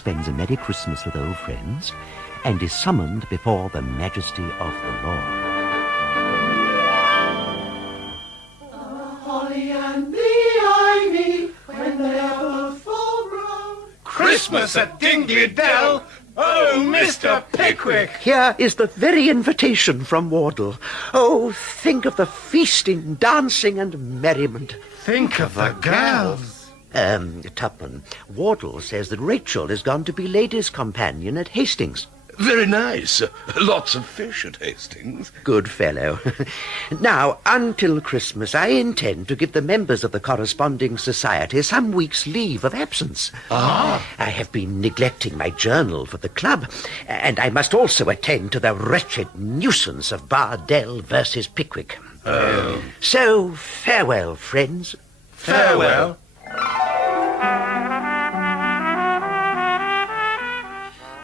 spends a Merry Christmas with old friends and is summoned before the majesty of the Lord. Holly and the ivy, when they're both full grown. Christmas at Dingley Dell. Oh, Mr. Pickwick! Here is the very invitation from Wardle. Oh, think of the feasting, dancing, and merriment. Think of the girls. Tupman, Wardle says that Rachel has gone to be ladies' companion at Hastings. Very nice. Lots of fish at Hastings. Good fellow. Now, until Christmas, I intend to give the members of the corresponding society some weeks' leave of absence. I have been neglecting my journal for the club, and I must also attend to the wretched nuisance of Bardell versus Pickwick. So, farewell, friends. Farewell.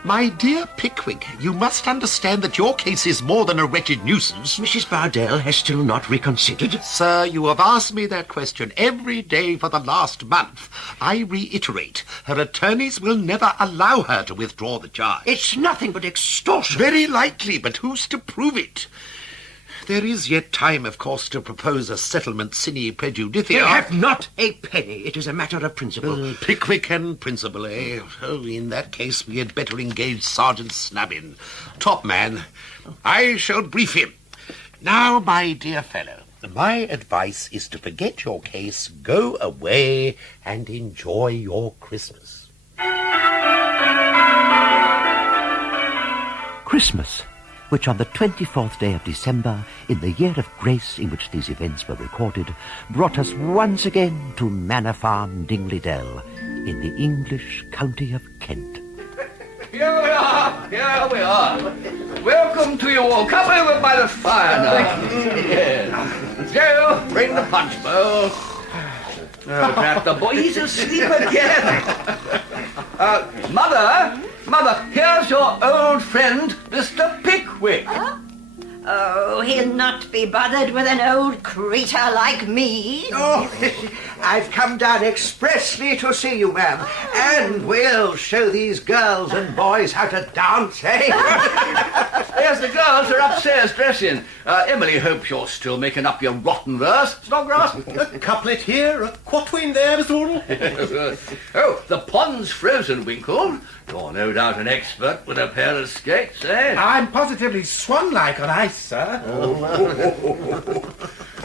My dear Pickwick, you must understand that your case is more than a wretched nuisance. Mrs. Bardell has still not reconsidered. Sir, you have asked me that question every day for the last month. I reiterate, her attorneys will never allow her to withdraw the charge. It's nothing but extortion. Very likely, but who's to prove it? There is yet time, of course, to propose a settlement sine prejudicia. They have not a penny. It is a matter of principle. Pickwick and principle, eh? Oh, in that case, we had better engage Sergeant Snubbin. Top man. I shall brief him. Now, my dear fellow, my advice is to forget your case, go away, and enjoy your Christmas. Christmas, which on the 24th day of December, in the year of grace in which these events were recorded, brought us once again to Manor Farm, Dingley Dell, in the English county of Kent. Here we are. Welcome to you all. Come over by the fire now. Yes. Joe, bring the punch bowl. Oh, perhaps the boy's asleep again. Mother, here's your old friend, Mr. Pickwick. Huh? Oh, he'll not be bothered with an old creature like me. Oh, I've come down expressly to see you, ma'am. And we'll show these girls and boys how to dance, eh? Yes, the girls are upstairs dressing. Emily hopes you're still making up your rotten verse. Snodgrass? A couplet here, a quatrain there, Mr. Wardle. Oh, the pond's frozen, Winkle. You're no doubt an expert with a pair of skates, eh? I'm positively swan-like on ice, sir.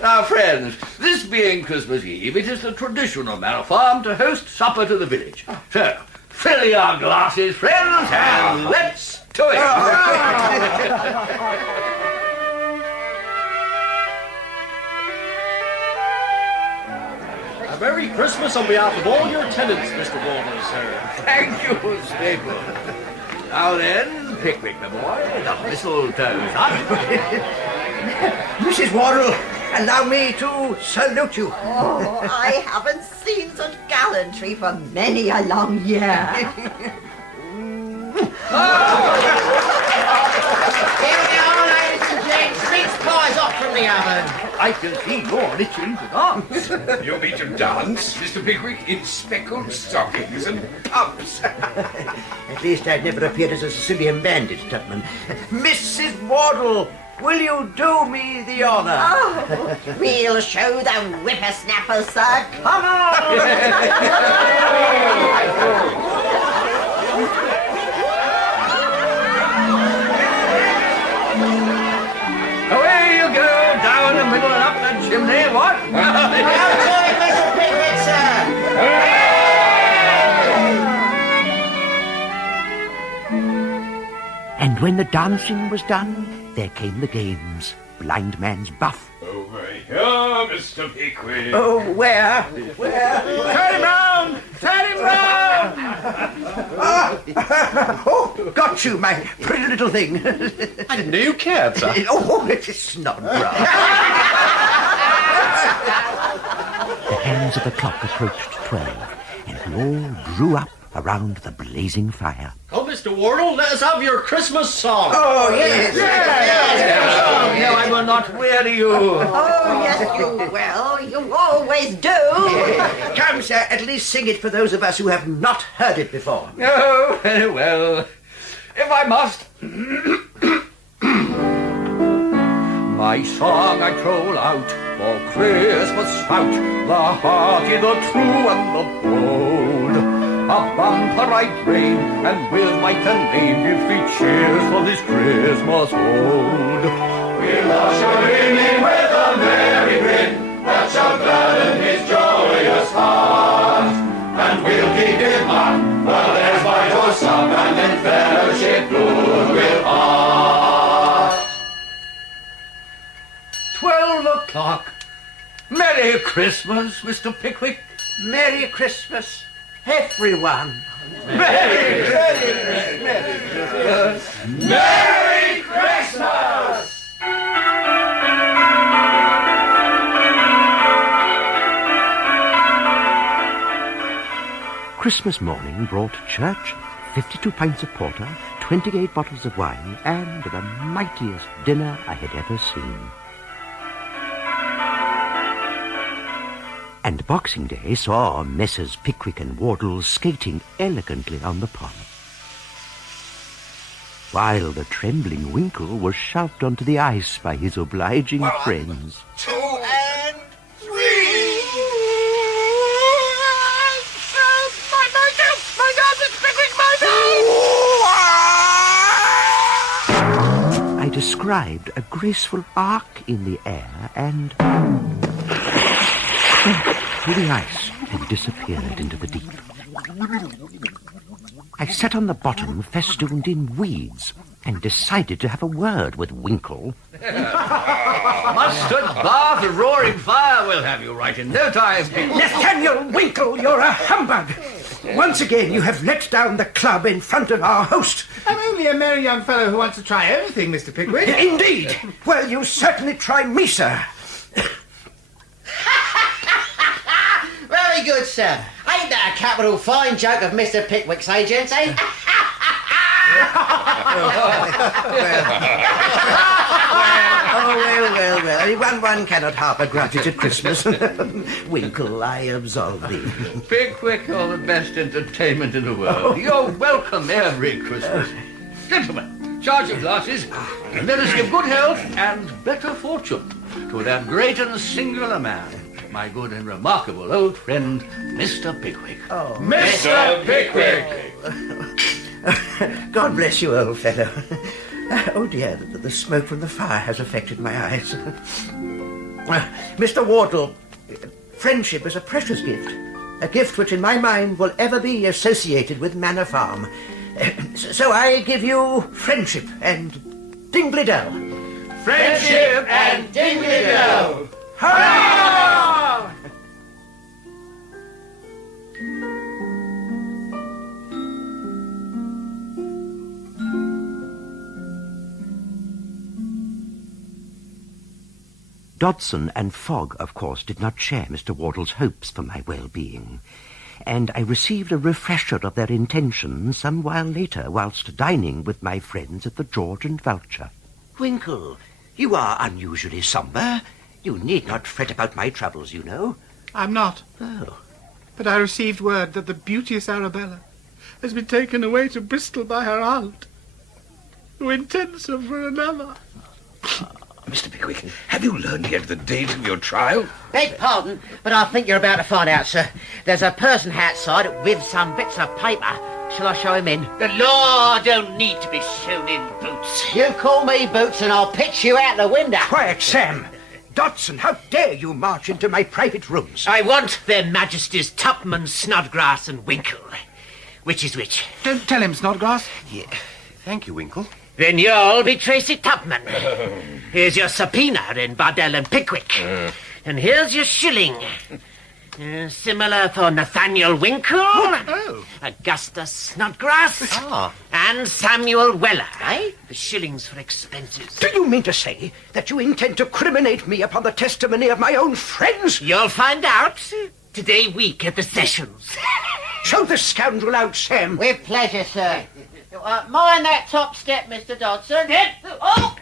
Now, friends, this being Christmas Eve, it is the tradition of Manor Farm to host supper to the village. So, fill your glasses, friends, and let's to it. A Merry Christmas on behalf of all your tenants, Mr. Wardle, sir. Thank you, Staple. Now then, Pickwick, my boy, the mistletoe's up. Mrs. Wardle, allow me to salute you. Oh, I haven't seen such gallantry for many a long year. Here we are, ladies and gents. Mince pies off from the oven. I can see you're itching to dance. You mean to dance, Mr. Pickwick, in speckled stockings and pumps? At least I'd never appeared as a Sicilian bandit, Tupman. Mrs. Wardle, will you do me the honour? Oh, we'll show the whippersnappers, sir. Come on! Away you go, down the middle and up the chimney, what? Outside, Mr. Pickwick, sir. And when the dancing was done, there came the games. Blind man's buff. Over here, Mr. Pickwick. Oh, where? Turn him round! Turn him round! Oh, got you, my pretty little thing. I didn't know you cared, sir. Oh, it's a snodgrass. The hands of the clock approached 12, and we all drew up around the blazing fire. On Mr. Wardle, let us have your Christmas song. Oh, yes. No, I will not weary you. Oh, yes, you will. You always do. Come, sir, at least sing it for those of us who have not heard it before. Oh, very well. If I must. My song I troll out for Christmas spout, the hearty, the true, and the bold. A bumper I drain, and with my name give 3 cheers for this Christmas old. We'll usher him in with a merry grin that shall gladden his joyous heart. And we'll keep him on while there's vital song and in fellowship good will part. 12 o'clock. Merry Christmas, Mr. Pickwick. Merry Christmas, everyone. Merry Christmas! Christmas morning brought church, 52 pints of porter, 28 bottles of wine, and the mightiest dinner I had ever seen. And Boxing Day saw Messrs. Pickwick and Wardle skating elegantly on the pond, while the trembling Winkle was shoved onto the ice by his obliging friends. 2 and 3! I described a graceful arc in the air and through the ice and disappeared into the deep. I sat on the bottom, festooned in weeds, and decided to have a word with Winkle. Mustard bath, a roaring fire will have you right in no time. Nathaniel Winkle, you're a humbug! Once again, you have let down the club in front of our host. I'm only a merry young fellow who wants to try everything, Mr. Pickwick. Indeed! Well, you certainly try me, sir. Very good, sir. Ain't that a capital fine joke of Mr. Pickwick's, eh, gents, eh? Well. One cannot harbour grudges at Christmas. Winkle, I absolve thee. Pickwick, you're the best entertainment in the world. You're welcome every Christmas. Gentlemen, charge your glasses, and let us give good health and better fortune to that great and singular man, my good and remarkable old friend, Mr. Pickwick. Mr. Pickwick! God bless you, old fellow. Oh dear, the smoke from the fire has affected my eyes. Mr. Wardle, friendship is a precious gift. A gift which in my mind will ever be associated with Manor Farm. So I give you friendship and Dingley Dell. Friendship and Dingley Dell! Hurrah! Dodson and Fogg, of course, did not share Mr. Wardle's hopes for my well-being, and I received a refresher of their intentions some while later whilst dining with my friends at the George and Vulture. Winkle, you are unusually sombre. You need not fret about my troubles, you know. I'm not. Oh. But I received word that the beauteous Arabella has been taken away to Bristol by her aunt, who intends her for another. Mr. Pickwick, have you learned yet the date of your trial? Beg pardon, but I think you're about to find out, sir. There's a person outside with some bits of paper. Shall I show him in? The law don't need to be shown in, Boots. You call me Boots and I'll pitch you out the window. Quiet, Sam. Dodson, how dare you march into my private rooms? I want their Majesties Tupman, Snodgrass and Winkle. Which is which? Don't tell him, Snodgrass. Yeah. Thank you, Winkle. Then you'll be Tracy Tupman. Here's your subpoena in Bardell and Pickwick. And here's your shilling. Similar for Nathaniel Winkle, Augustus Snodgrass, and Samuel Weller. The shillings for expenses. Do you mean to say that you intend to criminate me upon the testimony of my own friends? You'll find out today week at the sessions. Show the scoundrel out, Sam. With pleasure, sir. Mind that top step, Mr. Dodson. Oh!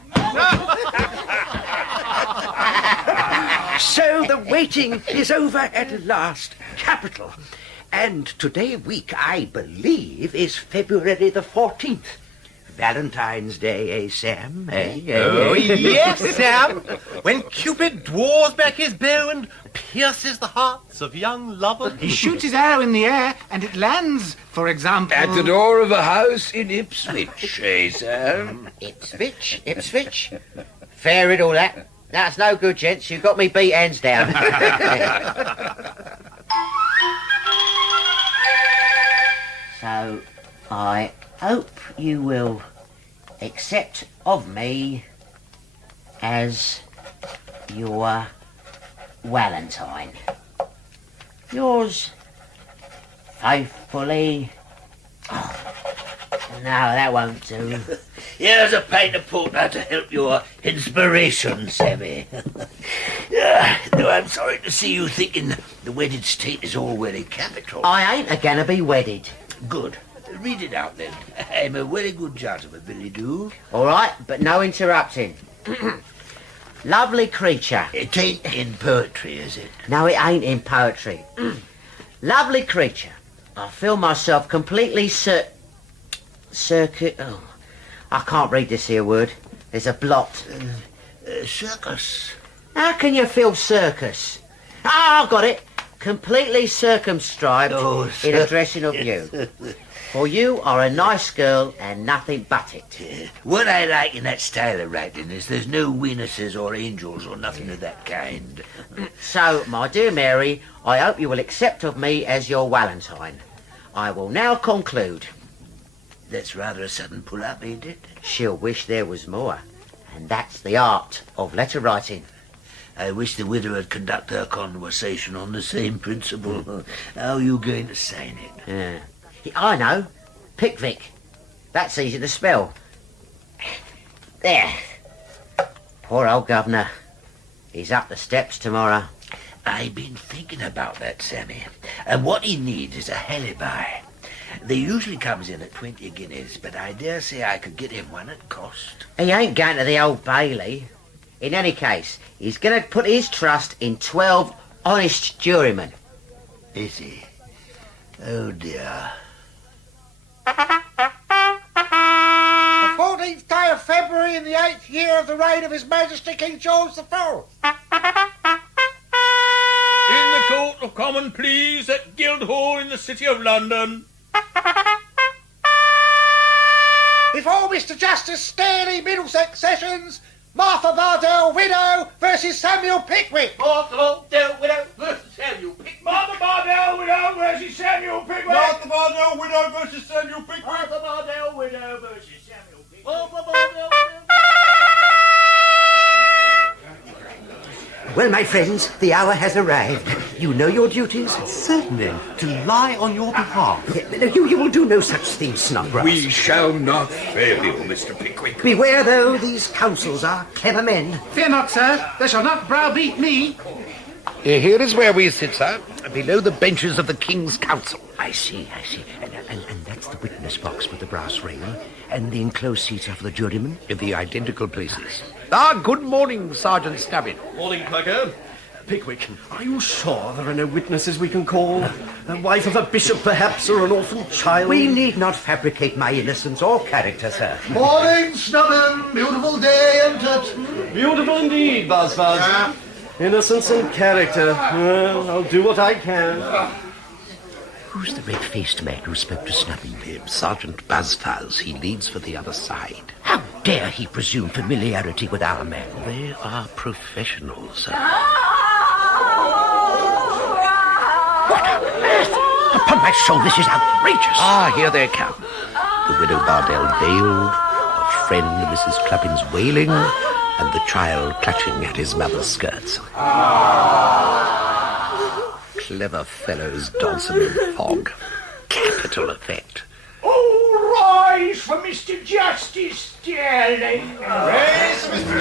So the waiting is over at last. Capital. And today week, I believe, is February the 14th. Valentine's Day, eh, Sam? Oh, yes, Sam. When Cupid draws back his bow and pierces the hearts of young lovers. He shoots his arrow in the air and it lands, for example... At the door of a house in Ipswich, eh, Sam? Ipswich. Fair riddle, all that. That's no good, gents. You got me beat hands down. So, I hope you will accept of me as your Valentine. Yours faithfully... Oh, no, that won't do. Here's a pint of porter to help your inspiration, Sammy. Though I'm sorry to see you thinking the wedded state is all very capital. I ain't a-gonna be wedded. Good. Read it out, then. I'm a very good gentleman, Billy Do. All right, but no interrupting. Lovely creature. It ain't in poetry, is it? No, it ain't in poetry. Lovely creature. I feel myself completely Oh, I can't read this here word. There's a blot. Circus. How can you feel circus? Ah, I got it. Completely circumscribed in addressing of you. For you are a nice girl and nothing but it. What I like in that style of writing is there's no Venuses or angels or nothing of that kind. So, my dear Mary, I hope you will accept of me as your Valentine. I will now conclude. That's rather a sudden pull-up, ain't it? She'll wish there was more. And that's the art of letter writing. I wish the widow would conduct her conversation on the same principle. How are you going to sign it? I know. Pickwick. That's easy to spell. There. Poor old governor. He's up the steps tomorrow. I've been thinking about that, Sammy. And what he needs is a alibi. They usually comes in at 20 guineas, but I dare say I could get him one at cost. He ain't going to the Old Bailey. In any case, he's going to put his trust in 12 honest jurymen. Is he? Oh, dear. The 14th day of February in the 8th year of the reign of His Majesty King George IV. In the Court of Common Pleas at Guildhall in the City of London. Before Mr. Justice Stanley Middlesex Sessions, Martha Bardell, widow, versus Samuel Pickwick. Martha Bardell, widow versus Samuel Pickwick. Martha Bardell, widow versus Samuel Pickwick. Martha Bardell, widow versus Samuel Pickwick. Martha Bardell, widow versus Samuel Pickwick. Martha Bardell, Well, my friends, the hour has arrived. You know your duties? Certainly. To lie on your behalf. You will do no such thing, Snodgrass. We shall not fail you, Mr. Pickwick. Beware, though, these counsels are clever men. Fear not, sir. They shall not browbeat me. Here is where we sit, sir, below the benches of the King's Council. I see. And that's the witness box with the brass rail, and the enclosed seats are for the jurymen? In the identical places. Good morning, Sergeant Snubbin. Morning, Plugger. Pickwick, are you sure there are no witnesses we can call? The wife of a bishop, perhaps, or an orphan child? We need not fabricate my innocence or character, sir. Morning, Snubbin. Beautiful day, isn't it? Beautiful indeed, Buzzfuzz. Innocence and character. Well, I'll do what I can. Who's the red-faced man who spoke to Snubbin? Sergeant Buzzfuzz. He leads for the other side. How dare he presume familiarity with our men? They are professionals, sir. What on earth? Upon my soul, this is outrageous. Here they come. The widow Bardell veiled, her friend Mrs. Clubbins wailing, and the child clutching at his mother's skirts. Clever fellows, Dodson and Fogg. Capital effect. All rise for Mr. Justice Sterling. Raise Mr.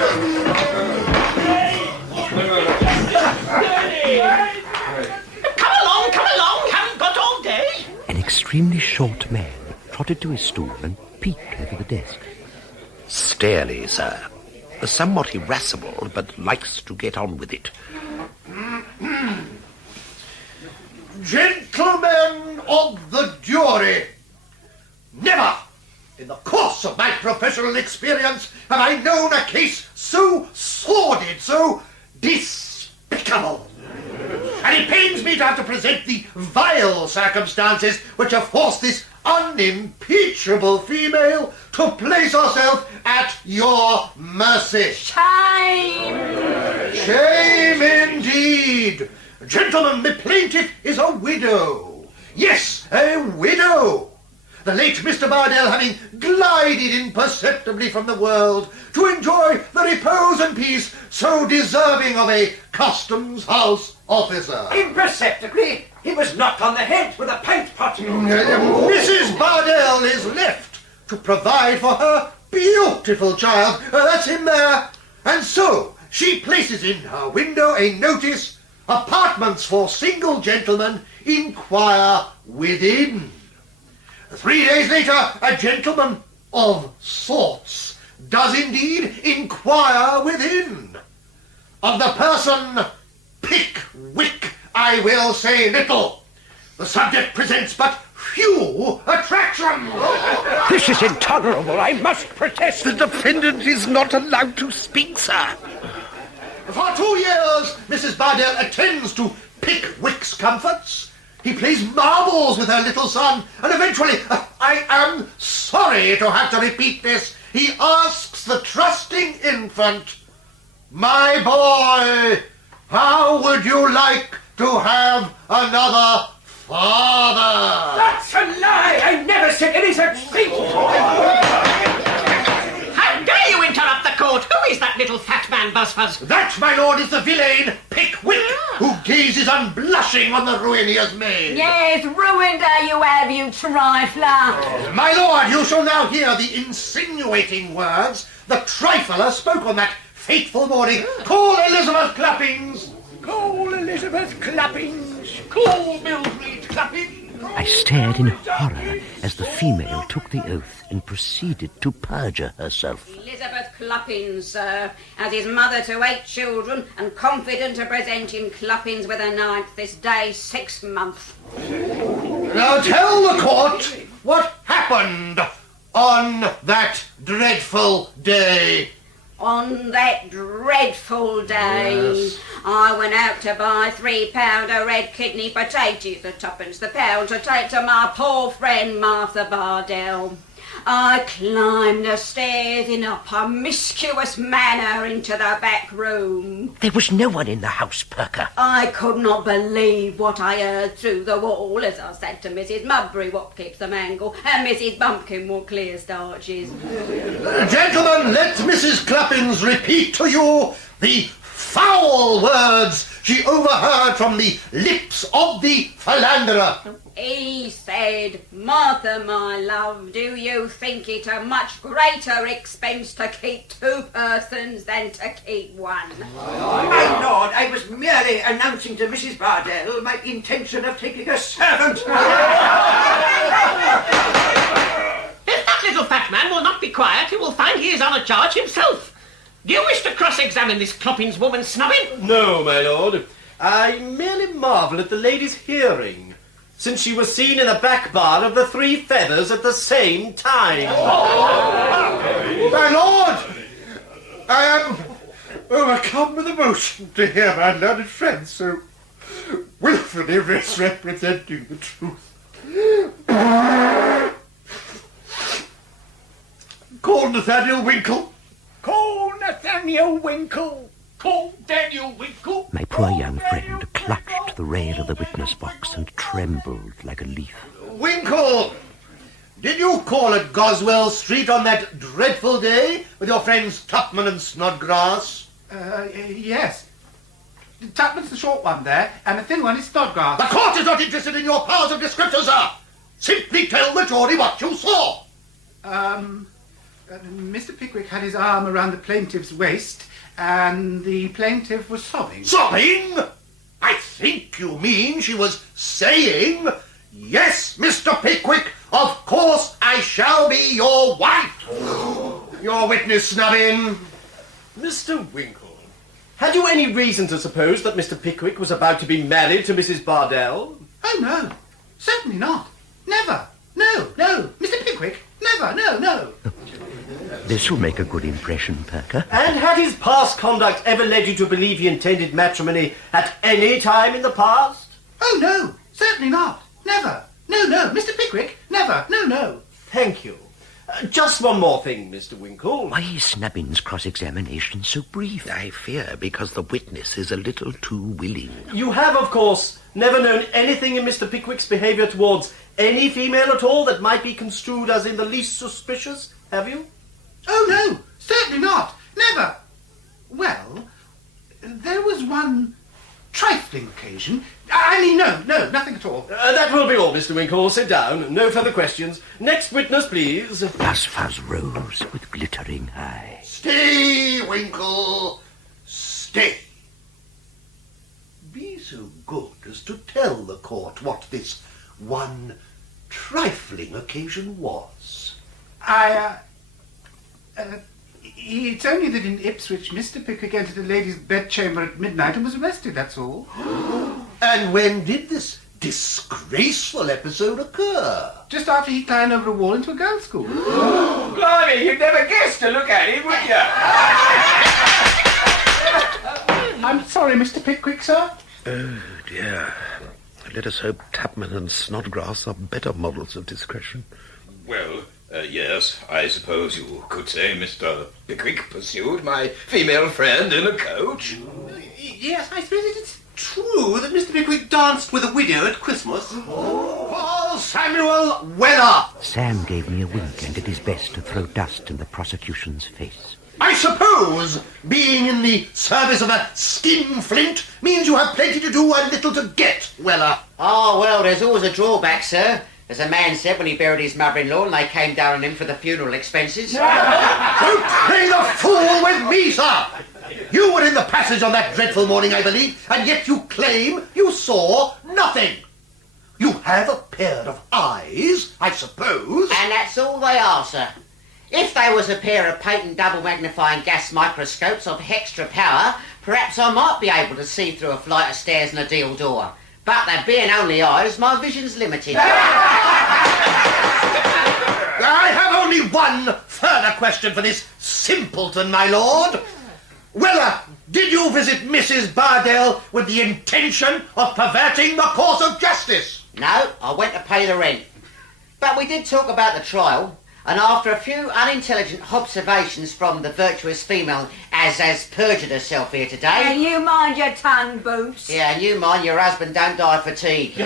Come along, haven't got all day. An extremely short man trotted to his stool and peeked over the desk. Starely, sir. Somewhat irascible, but likes to get on with it. Gentlemen of the jury, never in the course of my professional experience have I known a case so sordid, so despicable. And it pains me to have to present the vile circumstances which have forced this unimpeachable female to place herself at your mercy. Shame! Shame indeed! Gentlemen, the plaintiff is a widow. Yes, a widow. The late Mr. Bardell having glided imperceptibly from the world to enjoy the repose and peace so deserving of a customs house officer. Imperceptibly, he was knocked on the head with a paint pot. Mrs. Bardell is left to provide for her beautiful child. That's him there. And so she places in her window a notice, apartments for single gentlemen, inquire within. 3 days later, a gentleman of sorts does indeed inquire within. Of the person Pickwick I will say little. The subject presents but few attractions. This is intolerable. I must protest. The defendant is not allowed to speak, sir. For 2 years, Mrs. Bardell attends to Pickwick's comforts. He plays marbles with her little son, and eventually, I am sorry to have to repeat this, he asks the trusting infant, "My boy, how would you like to have another father?" That's a lie! I never said any such thing! How dare you interrupt the court? Who is that little fat man, Buzzfuzz? That, my lord, is the villain Pickwick, who gazes unblushing on the ruin he has made. Yes, ruined you have, you trifler. My lord, you shall now hear the insinuating words the trifler spoke on that fateful morning. Call Elizabeth Clappings. Call Elizabeth Clappings. Call Mildred Clappings. I stared in horror as the female took the oath and proceeded to perjure herself. Elizabeth Cluppins, sir, as his mother to 8 children and confident to present him Cluppins with a 9th this day 6 months. Now tell the court what happened on that dreadful day. On that dreadful day, Yes. I went out to buy 3 pound of red kidney potatoes at 2pence the pound to take to my poor friend Martha Bardell. I climbed the stairs in a promiscuous manner into the back room. There was no one in the house, Perker. I could not believe what I heard through the wall as I said to Mrs. Mudbury what keeps the mangle and Mrs. Bumpkin what clear starches. Gentlemen, let Mrs. Clappins repeat to you the foul words she overheard from the lips of the philanderer. He said, "Martha, my love, do you think it a much greater expense to keep 2 persons than to keep 1? My lord, I was merely announcing to Mrs. Bardell my intention of taking a servant. If that little fat man will not be quiet, he will find he is on a charge himself. Do you wish to cross-examine this Cloppins woman, Snubbin? No, my lord. I merely marvel at the lady's hearing, since she was seen in the back bar of the 3 Feathers at the same time. My lord, I am overcome with emotion to hear my learned friend so willfully misrepresenting the truth. Call Nathaniel Winkle. Call Nathaniel Winkle. Call Daniel Winkle. My poor young friend clutched the rail of the witness box and trembled like a leaf. Winkle, did you call at Goswell Street on that dreadful day with your friends Tupman and Snodgrass? Yes. Tupman's the short one there, and the thin one is Snodgrass. The court is not interested in your powers of description, sir. Simply tell the jury what you saw. Mr. Pickwick had his arm around the plaintiff's waist, and the plaintiff was sobbing. Sobbing? I think you mean she was saying, "Yes, Mr. Pickwick, of course I shall be your wife. Your witness, Snubbin. Mr. Winkle, had you any reason to suppose that Mr. Pickwick was about to be married to Mrs. Bardell? Oh, no. Certainly not. Never. No, no. Mr. Pickwick, never. No. This will make a good impression, Perker. And had his past conduct ever led you to believe he intended matrimony at any time in the past? Oh, no. Certainly not. Never. No. Mr. Pickwick, never. No. Thank you. Just one more thing, Mr. Winkle. Why is Snubbin's cross-examination so brief? I fear because the witness is a little too willing. You have, of course, never known anything in Mr. Pickwick's behaviour towards any female at all that might be construed as in the least suspicious, have you? Oh, no. Certainly not. Never. Well, there was one trifling occasion. I mean, no, nothing at all. That will be all, Mr. Winkle. Sit down. No further questions. Next witness, please. Buzfuz rose with glittering eye. Stay, Winkle. Stay. Be so good as to tell the court what this one trifling occasion was. It's only that in Ipswich, Mr. Pickwick entered a lady's bedchamber at midnight and was arrested, that's all. And when did this disgraceful episode occur? Just after he climbed over a wall into a girls' school. Blimey, you'd never guess to look at him, would you? I'm sorry, Mr. Pickwick, sir. Oh, dear. Let us hope Tupman and Snodgrass are better models of discretion. Well, yes, I suppose you could say Mr. Pickwick pursued my female friend in a coach. Yes, I suppose it's true that Mr. Pickwick danced with a widow at Christmas. Paul Samuel Weller! Sam gave me a wink and did his best to throw dust in the prosecution's face. I suppose being in the service of a skinflint means you have plenty to do and little to get, Weller. Oh, well, there's always a drawback, sir. As a man said when he buried his mother-in-law and they came down on him for the funeral expenses. Don't play the fool with me, sir! You were in the passage on that dreadful morning, I believe, and yet you claim you saw nothing. You have a pair of eyes, I suppose. And that's all they are, sir. If they was a pair of patent double magnifying gas microscopes of extra power, perhaps I might be able to see through a flight of stairs and a deal door. But there being only eyes, my vision's limited. I have only one further question for this simpleton, my lord. Weller, did you visit Mrs. Bardell with the intention of perverting the course of justice? No, I went to pay the rent. But we did talk about the trial, and after a few unintelligent observations from the virtuous female as has perjured herself here today... And you mind your tongue, Boots. Yeah, and you mind your husband don't die of fatigue.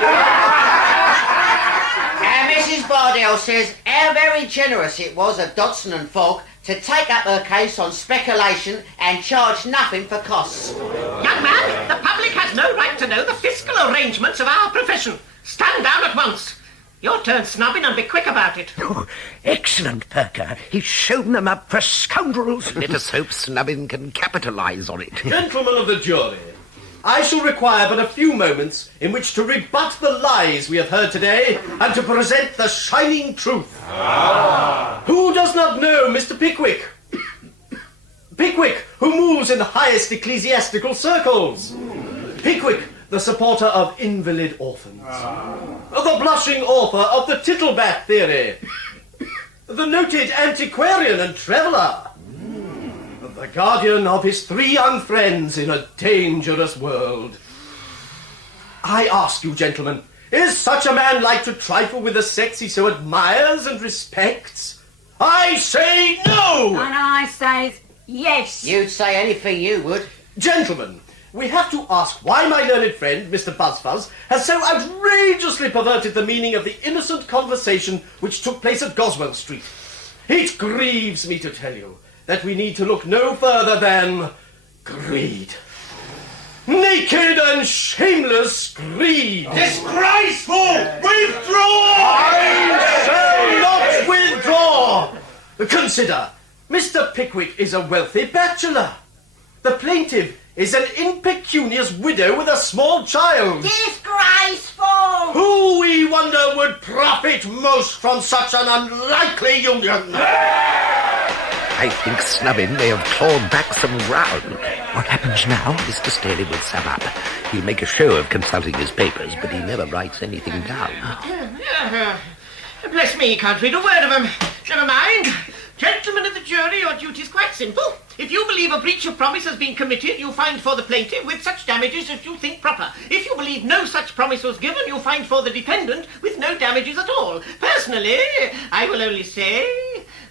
And Mrs. Bardell says how very generous it was of Dodson and Fogg to take up her case on speculation and charge nothing for costs. Young man, the public has no right to know the fiscal arrangements of our profession. Stand down at once. Your turn, Snubbin, and be quick about it. Oh, excellent, Perker. He's shown them up for scoundrels. Let us hope Snubbin can capitalise on it. Gentlemen of the jury, I shall require but a few moments in which to rebut the lies we have heard today and to present the shining truth. Who does not know Mr. Pickwick? Pickwick, who moves in the highest ecclesiastical circles. Pickwick, the supporter of invalid orphans. The blushing author of the Tittleback theory. The noted antiquarian and traveller. The guardian of his 3 young friends in a dangerous world. I ask you, gentlemen, is such a man like to trifle with the sex he so admires and respects? I say no! And I says yes. You'd say anything you would. Gentlemen, we have to ask why my learned friend, Mr. Buzfuz, has so outrageously perverted the meaning of the innocent conversation which took place at Goswell Street. It grieves me to tell you that we need to look no further than greed. Naked and shameless greed. Disgraceful! Withdraw! I shall not withdraw! Consider, Mr. Pickwick is a wealthy bachelor. The plaintiff is an impecunious widow with a small child. Disgraceful! Who, we wonder, would profit most from such an unlikely union? I think Snubbin may have clawed back some ground. What happens now? Mr. Staley will sum up. He'll make a show of consulting his papers, but he never writes anything down. Bless me, can't read a word of them. Never mind. Gentlemen of the jury, your duty's quite simple. If you believe a breach of promise has been committed, you find for the plaintiff with such damages as you think proper. If you believe no such promise was given, you find for the defendant with no damages at all. Personally, I will only say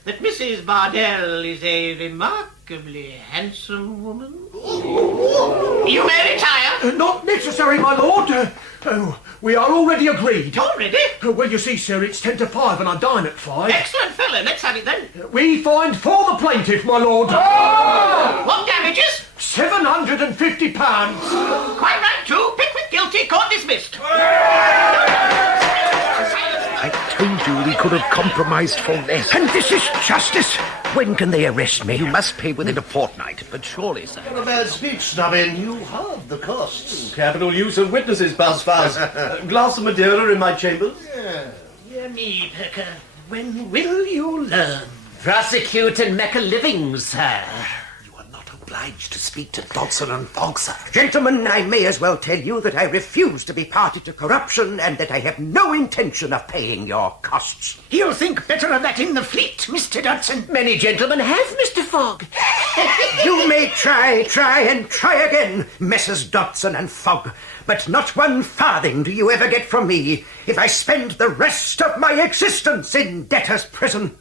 that Mrs. Bardell is a remarkably handsome woman. You may retire. Not necessary, my lord. We are already agreed. Already? Well, you see, sir, it's 10 to 5 and I dine at 5. Excellent fellow. Let's have it then. We find for the plaintiff, my lord. What damages? £750. Quite right, too. Pickwick guilty. Court dismissed. I told you we could have compromised for less. And this is justice. When can they arrest me? You must pay within a fortnight, but surely, sir. Not a bad speech, Snubbin. You halved the costs. Capital use of witnesses, Buzzfuzz. Glass of Madeira in my chambers? Dear me, Pecker. When will you learn? Prosecute and make a living, sir. You are not obliged to speak to Dodson and Fogg, sir. Gentlemen, I may as well tell you that I refuse to be party to corruption and that I have no intention of paying your costs. You'll think better of that in the fleet, Mr. Dodson. Many gentlemen have, Mr. Fogg. You may try again, Messrs. Dodson and Fogg, but not 1 farthing do you ever get from me if I spend the rest of my existence in debtor's prison.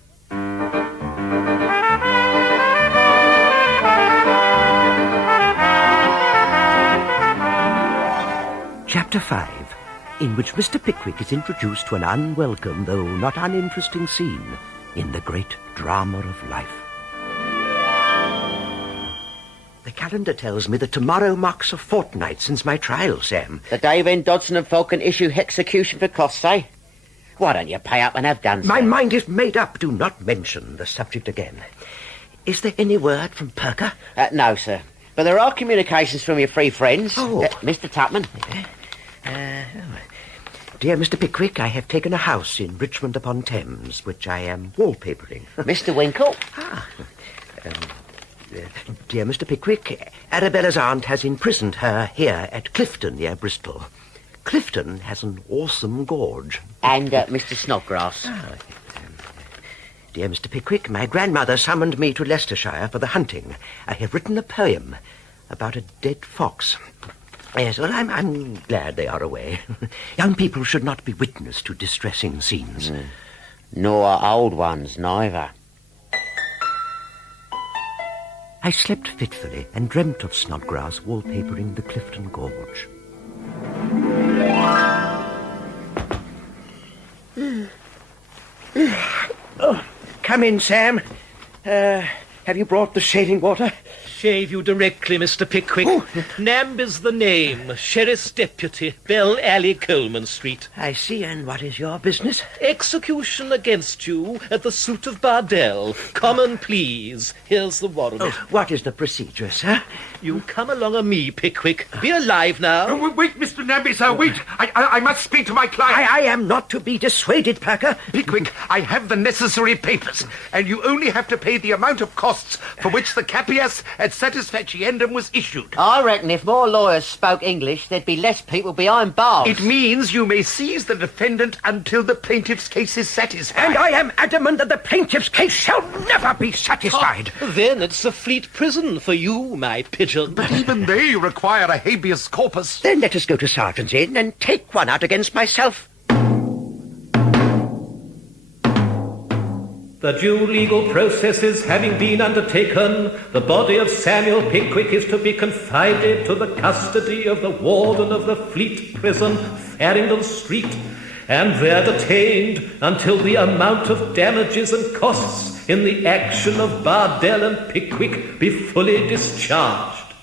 Chapter 5, in which Mr. Pickwick is introduced to an unwelcome, though not uninteresting scene in the great drama of life. The calendar tells me that tomorrow marks a fortnight since my trial, Sam. The day when Dodson and Fogg can issue execution for costs, eh? Why don't you pay up and have done so? My mind is made up. Do not mention the subject again. Is there any word from Perker? No, sir. But there are communications from your 3 friends. Oh. Mr. Tupman. Dear Mr. Pickwick, I have taken a house in Richmond upon Thames, which I am wallpapering. Mr. Winkle. Dear Mr. Pickwick, Arabella's aunt has imprisoned her here at Clifton, near Bristol. Clifton has an awesome gorge. And Mr. Snodgrass. Dear Mr. Pickwick, my grandmother summoned me to Leicestershire for the hunting. I have written a poem about a dead fox. Yes, well, I'm glad they are away. Young people should not be witness to distressing scenes. Nor old ones, neither. I slept fitfully and dreamt of Snodgrass wallpapering the Clifton Gorge. Oh, come in, Sam. Have you brought the shaving water? Shave you directly, Mr. Pickwick. Namb is the name. Sheriff's Deputy, Bell Alley, Coleman Street. I see, and what is your business? Execution against you at the suit of Bardell. Common pleas. Here's the warrant. Oh, what is the procedure, sir? You come along a me, Pickwick. Be alive now. Wait, Mr. Namby, sir, wait. I must speak to my client. I am not to be dissuaded, Parker. Pickwick, I have the necessary papers, and you only have to pay the amount of costs for which the capias et satisfaciendum was issued. I reckon if more lawyers spoke English, there'd be less people behind bars. It means you may seize the defendant until the plaintiff's case is satisfied. And I am adamant that the plaintiff's case shall never be satisfied. Then it's the Fleet Prison for you, my pigeon. But even they require a habeas corpus. Then let us go to Sergeant's Inn and take one out against myself. The due legal processes having been undertaken, the body of Samuel Pickwick is to be confided to the custody of the warden of the Fleet Prison, Farringdon Street, and there detained until the amount of damages and costs in the action of Bardell and Pickwick be fully discharged.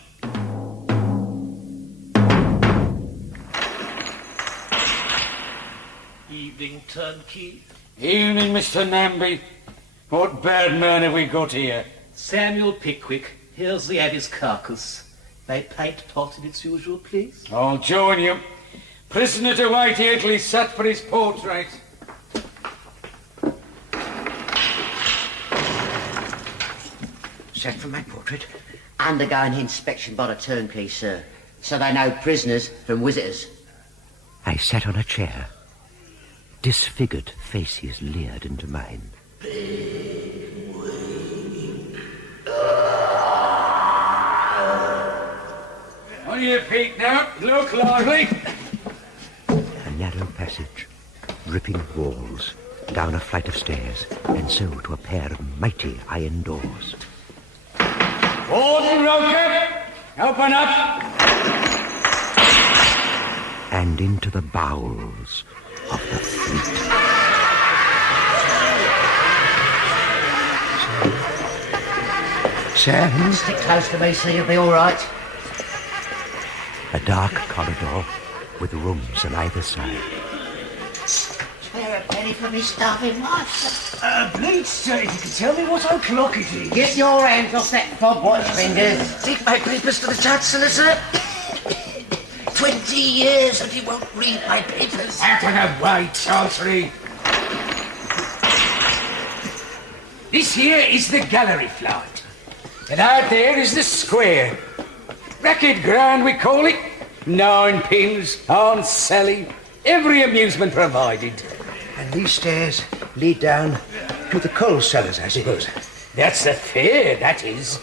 Evening, turnkey. Evening, Mr. Namby. What bad man have we got here? Samuel Pickwick. Here's the abbey's carcass. May pint pot in its usual place? I'll join you. Prisoner to wait sat for his portrait. Sat for my portrait? Undergoing inspection by the turnkey, sir. So they know prisoners from visitors. I sat on a chair. Disfigured faces leered into mine. On your feet now. Look lively. A narrow passage, dripping walls, down a flight of stairs, and so to a pair of mighty iron doors. Warden Roker, open up. And into the bowels of the fleet. Sam? Stick close to me so you'll be all right. A dark corridor with rooms on either side. Spare a penny for me starving wife. Please, sir, if you can tell me what o'clock it is. Get your hands off that fob watch, fingers. Take my papers to the Chancellor, sir. 20 years and he won't read my papers. Out of the way, Chancery. This here is the gallery flight. And out there is the square. Racket ground, we call it. 9 pins, on Sally. Every amusement provided. And these stairs lead down to the coal cellars, I suppose. That's the fair, that is.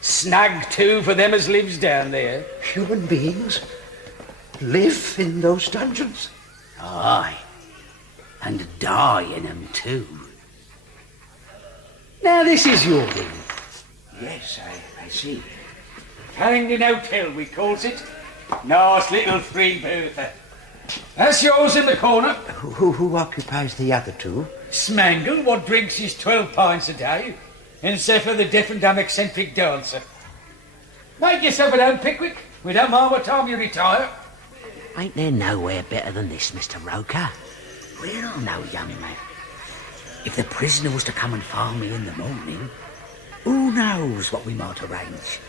Snug too for them as lives down there. Human beings live in those dungeons? Aye. And die in them too. Now this is your room. Yes, I see. Carrington Hotel, we calls it. Nice little three-berther. That's yours in the corner. Who occupies the other two? Smangle, what drinks his 12 pints a day. And Zephyr, the deaf and dumb eccentric dancer. Make yourself at home, Pickwick. We don't mind what time you retire. Ain't there nowhere better than this, Mr. Roker? Well, no, young man. If the prisoner was to come and find me in the morning, who knows what we might arrange?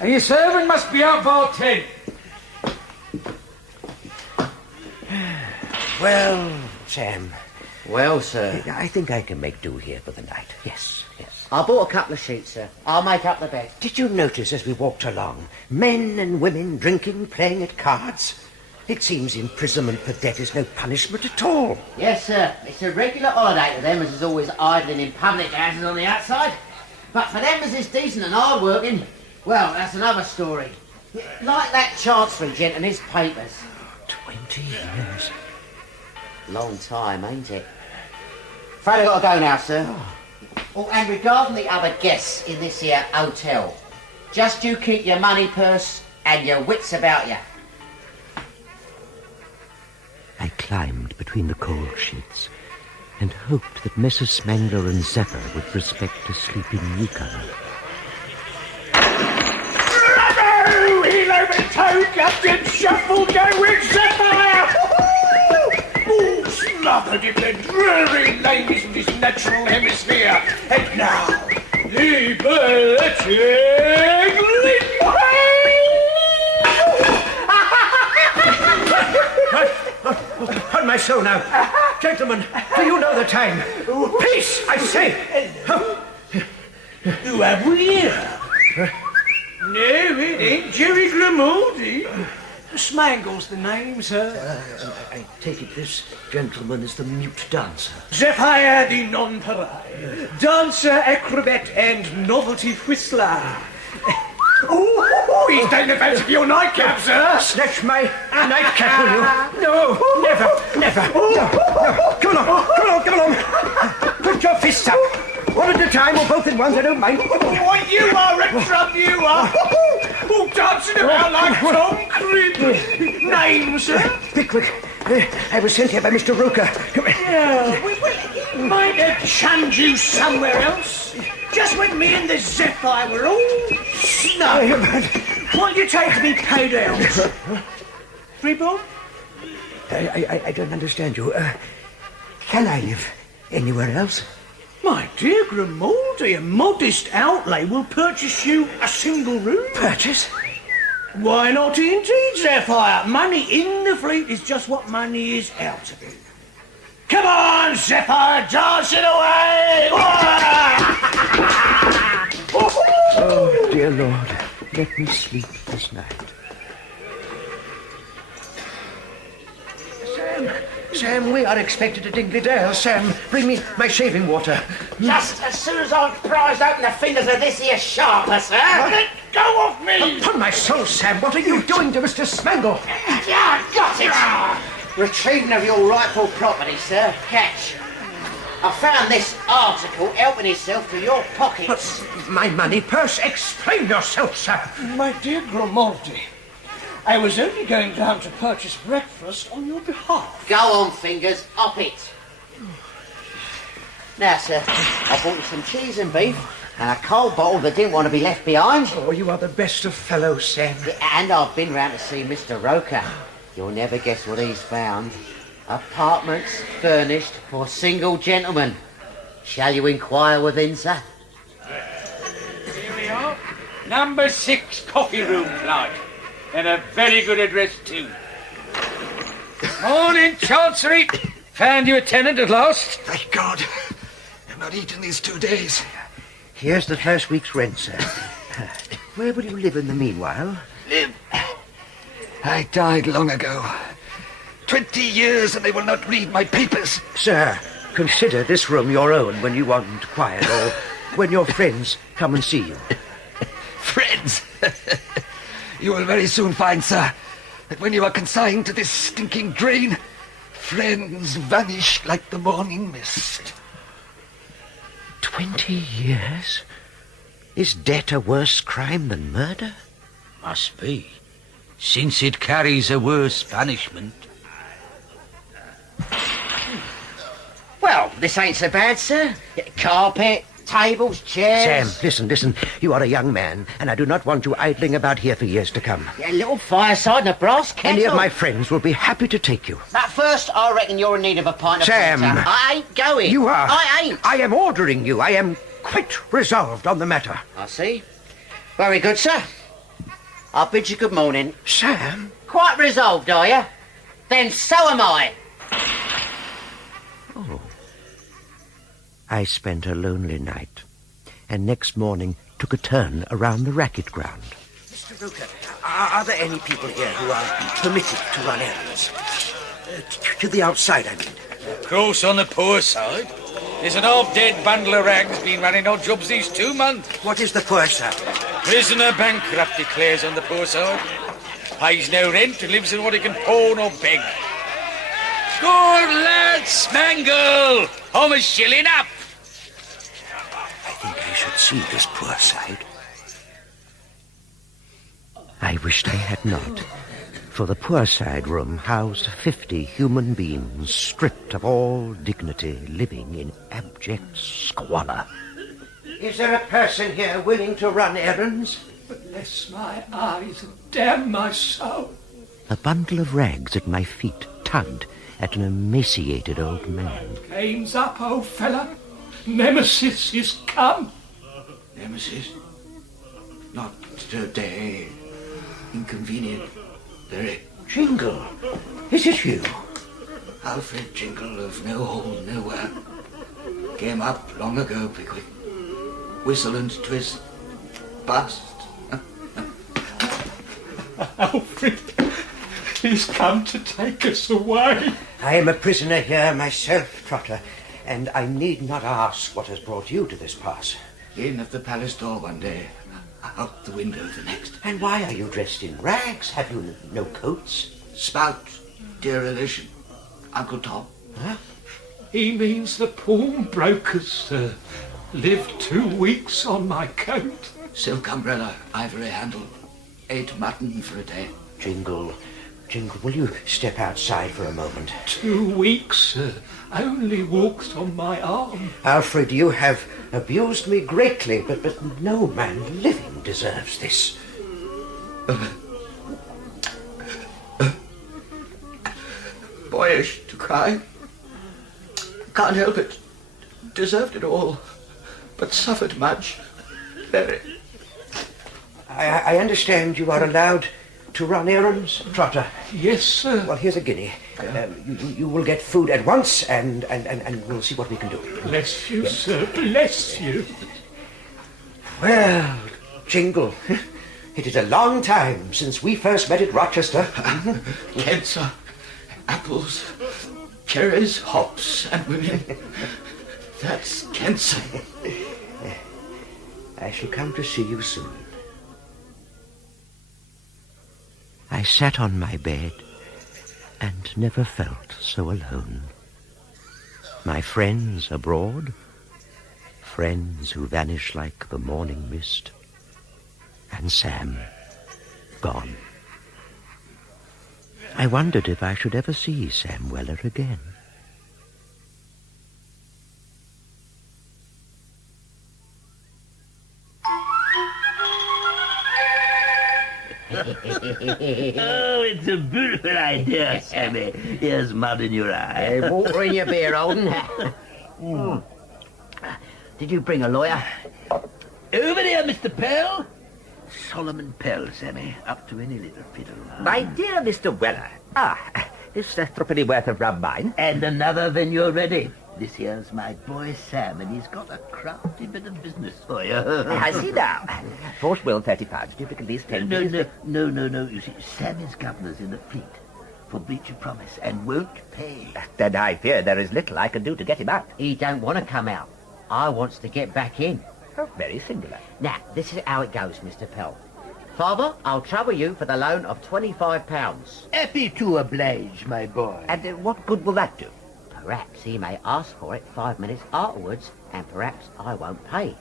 And your servant must be out by 10. Well, Sam. Well, sir. I think I can make do here for the night. Yes. I bought a couple of sheets, sir. I'll make up the bed. Did you notice as we walked along, men and women drinking, playing at cards? It seems imprisonment for debt is no punishment at all. Yes, sir. It's a regular holiday to them as is always idling in public houses on the outside. But for them as is decent and hard-working, well, that's another story. Like that Chancery gent and his papers. 20 years. Long time, ain't it? Afraid I've got to go now, sir. Oh, and regarding the other guests in this here hotel, just you keep your money purse and your wits about you. I climbed between the coal sheets and hoped that Mrs. Smangler and Zephyr would respect a sleeping newcomer. Bravo! Heel over toe, Captain Shuffle, go with Zephyr! Oh, smothered in the dreary lanes of this natural hemisphere. And now, liberty! On my soul now. Gentlemen, do you know the time? Peace, I say! Who have we here? No, it ain't Jerry Grimaldi. Smangle's the name, sir. I take it this gentleman is the mute dancer. Zephyr the non-pareil. Dancer, acrobat, and novelty whistler. Oh, he's taken a fancy for your nightcap, sir. Snatch my nightcap, will you? No, never. No. Come on. Put your fists up. One at a time or both at once, I don't mind. What you are, a trump you are. Oh, dancing about like Tom Cribb. Name, sir? Pickwick. I was sent here by Mr. Roker. Yeah, well, might have shunned you somewhere else. Just when me and the Zephyr were all snug. What'll you take to be paid out? £3? I don't understand you. Can I live anywhere else? My dear Grimaldi, a modest outlay will purchase you a single room. Purchase? Why not indeed, Zephyr? Money in the fleet is just what money is out of it. Come on, Zephyr, dance it away! Oh, dear Lord, let me sleep this night. Sam, we are expected to Dingley Dale. Sam, bring me my shaving water. Just as soon as I've prized open the fingers of this here sharper, sir. Let go of me! Upon my soul, Sam, what are you doing to Mr. Smangle? Yeah, got it! Retrieving of your rightful property, sir. Catch. I found this article helping itself to your pockets. But my money purse. Explain yourself, sir. My dear Grimaldi, I was only going down to purchase breakfast on your behalf. Go on, fingers. Up it. Now, sir, I bought you some cheese and beef and a cold bottle that didn't want to be left behind. Oh, you are the best of fellows, Sam. Yeah, and I've been round to see Mr. Roker. You'll never guess what he's found. Apartments furnished for single gentlemen. Shall you inquire within, sir? Here we are. Number 6 coffee room, Clyde. And a very good address, too. Morning, Chancery. Found you a tenant at last? Thank God. I've not eaten these 2 days. Here's the first week's rent, sir. Where will you live in the meanwhile? Live? I died long ago. 20 years and they will not read my papers. Sir, consider this room your own when you want quiet or when your friends come and see you. Friends? You will very soon find, sir, that when you are consigned to this stinking drain, friends vanish like the morning mist. 20 years? Is debt a worse crime than murder? Must be, since it carries a worse punishment. Well, this ain't so bad, sir. Carpet, tables, chairs... Sam, listen. You are a young man, and I do not want you idling about here for years to come. A little fireside and a brass kettle. Any of my friends will be happy to take you. But first, I reckon you're in need of a pint of Sam! porter. I ain't going. You are. I ain't. I am ordering you. I am quite resolved on the matter. I see. Very good, sir. I'll bid you good morning. Sam? Quite resolved, are you? Then so am I. Oh. I spent a lonely night, and next morning took a turn around the racket ground. Mr. Roker, are there any people here who are permitted to run errands? To the outside, I mean. Of course, on the poor side. There's an half-dead bundle of rags been running odd jobs these 2 months. What is the poor side? Prisoner bankrupt declares on the poor side. Pays no rent and lives in what he can pawn or beg. Good lad, Smangle! I'm a shilling up. I think I should see this poor side. I wished I had not, for the poor side room housed 50 human beings stripped of all dignity, living in abject squalor. Is there a person here willing to run errands? Bless my eyes and damn my soul. A bundle of rags at my feet tugged at an emaciated old man. Game's up, old fella. Nemesis is come. Nemesis? Not today. Inconvenient. Very. Jingle, is it you? Alfred Jingle of No Hole Nowhere. Came up long ago, Pickwick. Whistle and twist. Bust. Alfred, he's come to take us away. I am a prisoner here myself, Trotter, and I need not ask what has brought you to this pass. In at the palace door one day, out the window the next. And why are you dressed in rags? Have you no coats? Spout, dear relation, Uncle Tom. Huh? He means the pawnbrokers, sir. Lived 2 weeks on my coat. Silk umbrella, ivory handle. Ate mutton for a day. Jingle, will you step outside for a moment? 2 weeks, sir. Only walked on my arm. Alfred, you have abused me greatly, but no man living deserves this. Boyish to cry. Can't help it. Deserved it all. But suffered much. Very. I understand you are allowed to run errands, Trotter? Yes, sir. Well, here's a guinea. You will get food at once, and we'll see what we can do. Bless you, sir. Bless you. Well, Jingle, it is a long time since we first met at Rochester. Cancer, apples, cherries, hops, and women. That's cancer. I shall come to see you soon. I sat on my bed and never felt so alone. My friends abroad, friends who vanish like the morning mist, and Sam gone. I wondered if I should ever see Sam Weller again. Oh, it's a beautiful idea, Sammy. Here's mud in your eye. Water in your beer, Holden. Did you bring a lawyer? Over there, Mr. Pell. Solomon Pell, Sammy. Up to any little fiddle. My dear Mr. Weller. This threepenny worth of rum mine. And another when you're ready. This here's my boy Sam, and he's got a crafty bit of business for you. Has he now? Force will £30. Do you think at least 10 No. days? You see, Sam is governor's in the fleet for breach of promise and won't pay. Then I fear there is little I can do to get him out. He don't want to come out. I wants to get back in. Oh, very singular. Now, this is how it goes, Mr. Pell. Father, I'll trouble you for the loan of £25. Happy to oblige, my boy. And what good will that do? Perhaps he may ask for it 5 minutes afterwards, and perhaps I won't pay.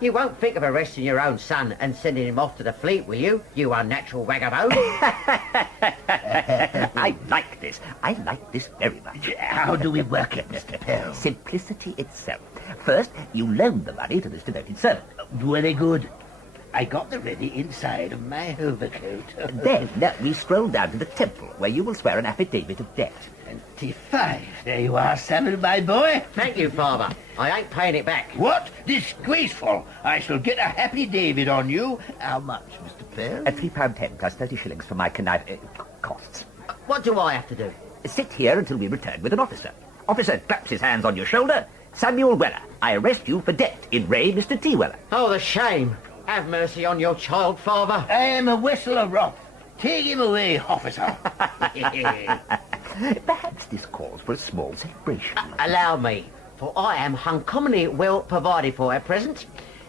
You won't think of arresting your own son and sending him off to the fleet, will you, you unnatural vagabond? I like this. I like this very much. How do we work it, Mr. Pell? Simplicity itself. First, you loan the money to this devoted servant. Very good. I got the ready inside of my overcoat. Then we stroll down to the temple, where you will swear an affidavit of debt. 25. There you are, Samuel, my boy. Thank you, Father. I ain't paying it back. What? Disgraceful. I shall get a happy David on you. How much, Mr. Pell? £3.10 plus 30 shillings for my costs. What do I have to do? Sit here until we return with an officer. Officer claps his hands on your shoulder. Samuel Weller, I arrest you for debt in re Mr. T. Weller. Oh, the shame. Have mercy on your child, Father. I am a whistle of wrath. Take him away, officer. Perhaps this calls for a small celebration. Allow me, for I am uncommonly well provided for at present.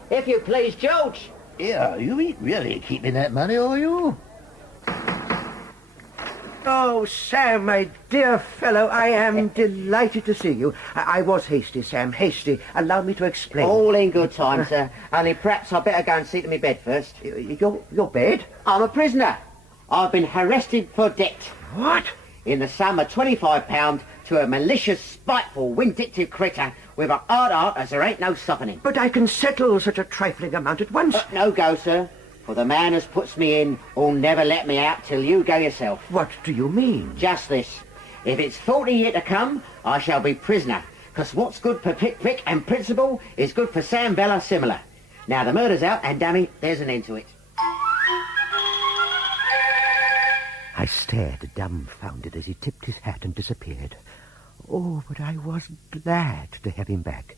If you please, George. Yeah, you ain't really keeping that money, are you? Oh, Sam, my dear fellow, I am delighted to see you. I was hasty, Sam, hasty. Allow me to explain. All in good time, sir. Only perhaps I'd better go and see to my bed first. Your bed? I'm a prisoner. I've been arrested for debt. What? In the sum of £25 to a malicious, spiteful, vindictive creature with a hard heart as there ain't no softening. But I can settle such a trifling amount at once. No go, sir. For the man as puts me in will never let me out till you go yourself. What do you mean? Just this. If it's 40 years to come, I shall be prisoner. Because what's good for Pickwick and principle is good for Sam Weller similar. Now the murder's out, and damn it, there's an end to it. I stared dumbfounded as he tipped his hat and disappeared. Oh, but I was glad to have him back.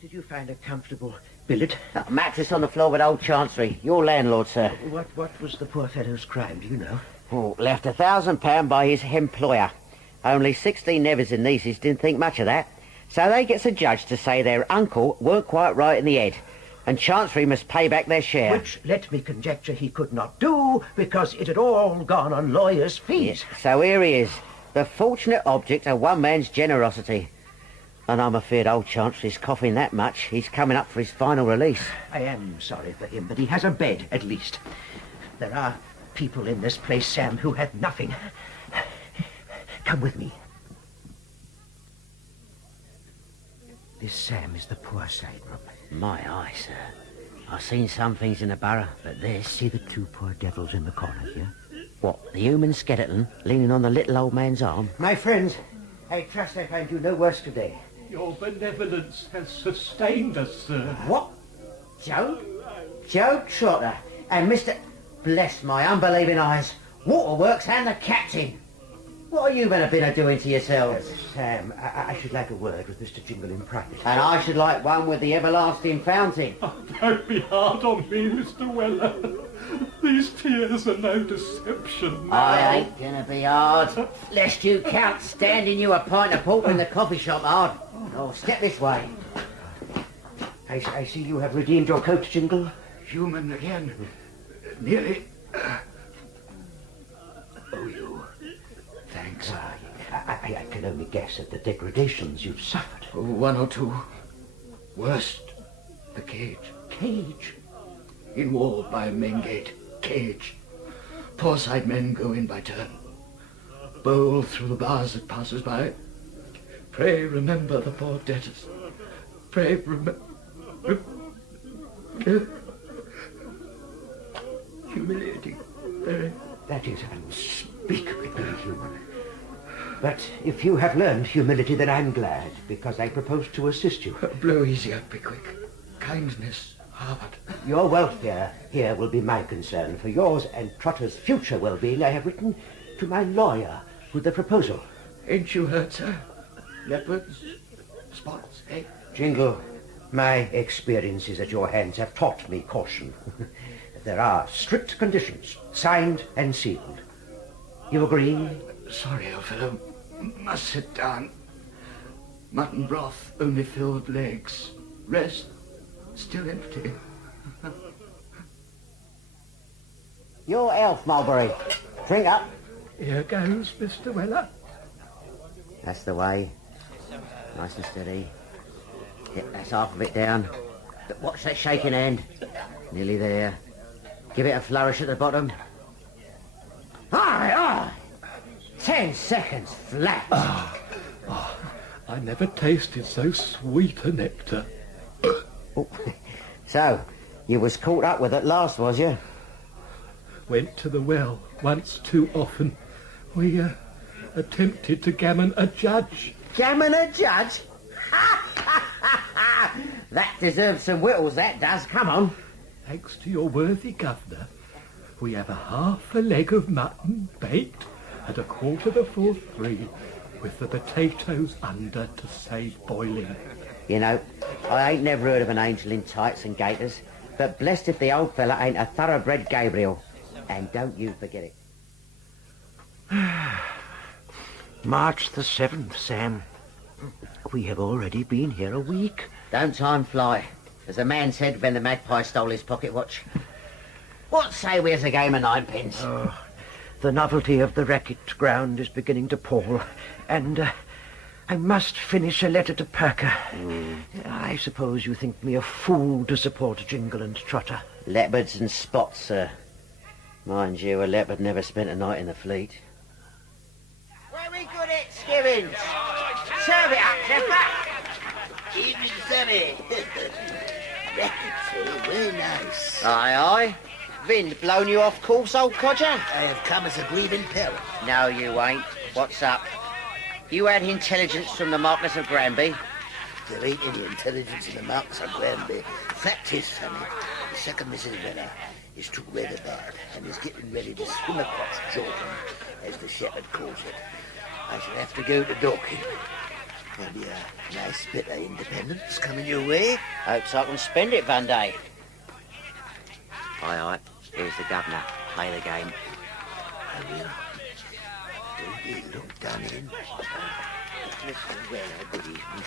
Did you find a comfortable billet? A mattress on the floor with old Chancery. Your landlord, sir. What was the poor fellow's crime, do you know? Oh, left £1,000 by his employer. Only 16 nevers and nieces didn't think much of that. So they gets a judge to say their uncle weren't quite right in the head, and Chancery must pay back their share. Which, let me conjecture, he could not do, because it had all gone on lawyers' fees. Yes, so here he is, the fortunate object of one man's generosity. And I'm afeard old Chancery's coughing that much. He's coming up for his final release. I am sorry for him, but he has a bed, at least. There are people in this place, Sam, who have nothing. Come with me. This, Sam, is the poor side room. My eye, sir. I've seen some things in the borough, but this... See the two poor devils in the corner here? What, the human skeleton leaning on the little old man's arm? My friends, I trust I find you no worse today. Your benevolence has sustained us, sir. What? Joe? Joe Trotter and Mr... Bless my unbelieving eyes. Waterworks and the captain. What are you going to be doing to yourselves? Sam, I should like a word with Mr. Jingle in private. And I should like one with the everlasting fountain. Don't be hard on me, Mr. Weller. These tears are no deception now. I ain't gonna be hard, lest you count standing you a pint of pork in the coffee shop hard. Oh, step this way. I see you have redeemed your coat, Jingle. Human again. Nearly. Oh, you. Thanks. I can only guess at the degradations you've suffered. Oh, one or two. Worst, the cage. Cage? In wall by main gate. Cage. Poor side men go in by turn. Bowl through the bars that passes by. Pray remember the poor debtors. Pray remember. Humiliating. Very. That is unspeakably inhuman. But if you have learned humility, then I'm glad, because I propose to assist you. Blow easier, Pickwick. Kindness, Harvard. Your welfare here will be my concern. For yours and Trotter's future well-being, I have written to my lawyer with the proposal. Ain't you heard, sir? Leopards, spots, eh? Jingle, my experiences at your hands have taught me caution. There are strict conditions, signed and sealed. You agree? Sorry, old fellow. Must sit down. Mutton broth, only filled legs. Rest, still empty. Your health, Mulberry. Drink up. Here goes, Mr. Weller. That's the way. Nice and steady. Yep, that's half of it down. Watch that shaking hand. Nearly there. Give it a flourish at the bottom. Aye. 10 seconds flat. I never tasted so sweet a nectar. Oh. So, you was caught up with at last, was you? Went to the well once too often. We attempted to gammon a judge. Gammon a judge? That deserves some whittles, that does. Come on. Thanks to your worthy governor, we have a half a leg of mutton baked at 3:15, with the potatoes under to save boiling. You know, I ain't never heard of an angel in tights and gaiters, but blessed if the old fella ain't a thoroughbred Gabriel. And don't you forget it. March the 7th, Sam. We have already been here a week. Don't time fly, as the man said when the magpie stole his pocket watch. What say we as a game of ninepins? Oh, the novelty of the racket ground is beginning to pall, and I must finish a letter to Parker. I suppose you think me a fool to support Jingle and Trotter. Leopards and spots, sir. Mind you, a leopard never spent a night in the fleet. Very good at skivings. Serve it up, Zephyr. Evening, Sammy. Rackets, very nice. Aye. Wind blown you off course, old codger? I have come as a grieving parent. No, you ain't. What's up? You had intelligence from the Marquess of Granby? There ain't any intelligence in the Marquess of Granby. Fact is, Sammy, the second Mrs. Weller is too weather bad and is getting ready to swim across Jordan, as the shepherd calls it. I shall have to go to Dorking. There'll be a nice bit of independence coming your way. Hopes I can spend it one day. Aye. Here's the governor. Play the game. I will. Don't be looked down in. Mr. Weller, good evening.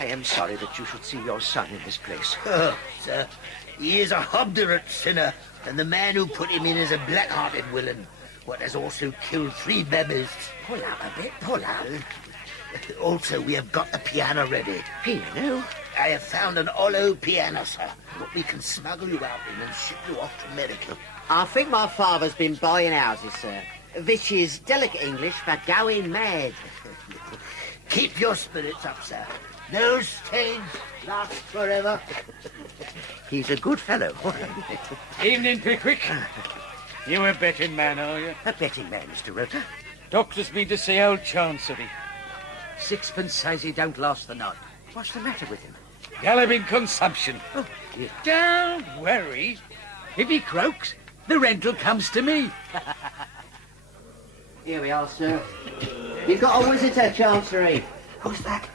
I am sorry that you should see your son in this place. Oh, sir, he is a obdurate sinner, and the man who put him in is a black-hearted villain, what has also killed 3 babies. Pull out a bit, pull out. Also, we have got the piano ready. Piano? I have found an hollow piano, sir, that we can smuggle you out in and ship you off to America. I think my father's been buying houses, sir. Which is delicate English for going mad. Keep your spirits up, sir. No stains last forever. He's a good fellow. Evening, Pickwick. You a betting man, are you? A betting man, Mr. Roper. Doctor's been to see old Chancery. Sixpence says he don't last the night. What's the matter with him? Galloping consumption. Oh, dear. Don't worry. If he croaks, The rental comes to me. Here we are, sir. You've got a visitor, Chancery. Who's that?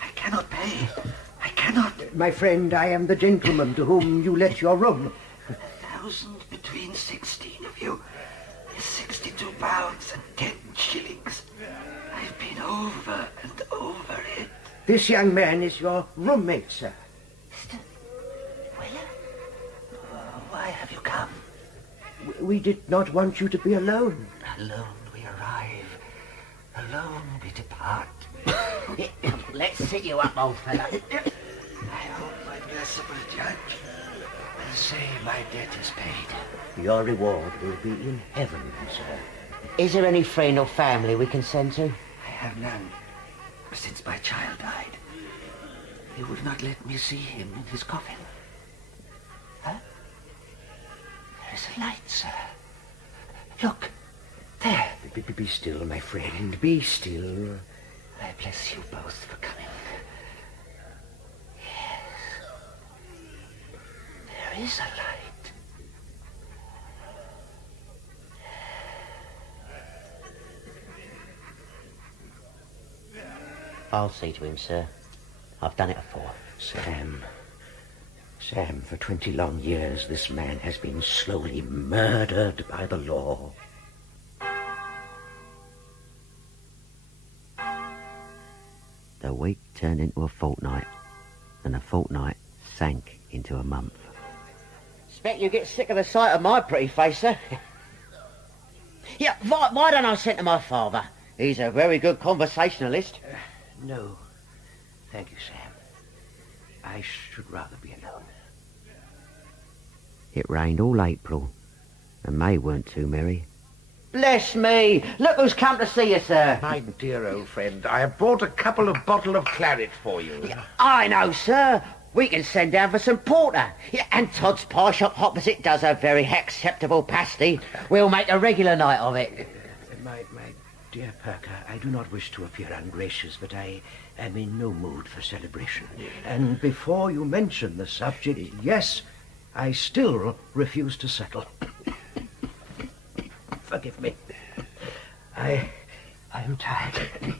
I cannot pay. I cannot. My friend, I am the gentleman to whom you let your room. 1,000 between 16 of you is £62 and 10 shillings. I've been over and over it. This young man is your roommate, sir. Why have you come? We did not want you to be alone. Alone we arrive. Alone we depart. Let's sit you up, old fella. I hope my blessable judge will say my debt is paid. Your reward will be in heaven, sir. Is there any friend or family we can send to? I have none since my child died. He would not let me see him in his coffin. Huh? There's a light, sir. Look, there. Be still, my friend. Be still. I bless you both for coming. Yes. There is a light. I'll see to him, sir. I've done it before. Sam, for 20 long years, this man has been slowly murdered by the law. The week turned into a fortnight, and the fortnight sank into a month. Expect you get sick of the sight of my pretty face, sir. Yeah, why don't I send to my father? He's a very good conversationalist. No, thank you, Sam. I should rather be alone. It rained all April, and May weren't too merry. Bless me! Look who's come to see you, sir. My dear old friend, I have brought a couple of bottles of claret for you. I know, sir. We can send down for some porter. Yeah, and Todd's pie shop opposite does a very acceptable pasty. We'll make a regular night of it. My dear Perker, I do not wish to appear ungracious, but I am in no mood for celebration. And before you mention the subject, yes, I still refuse to settle. Forgive me. I am tired.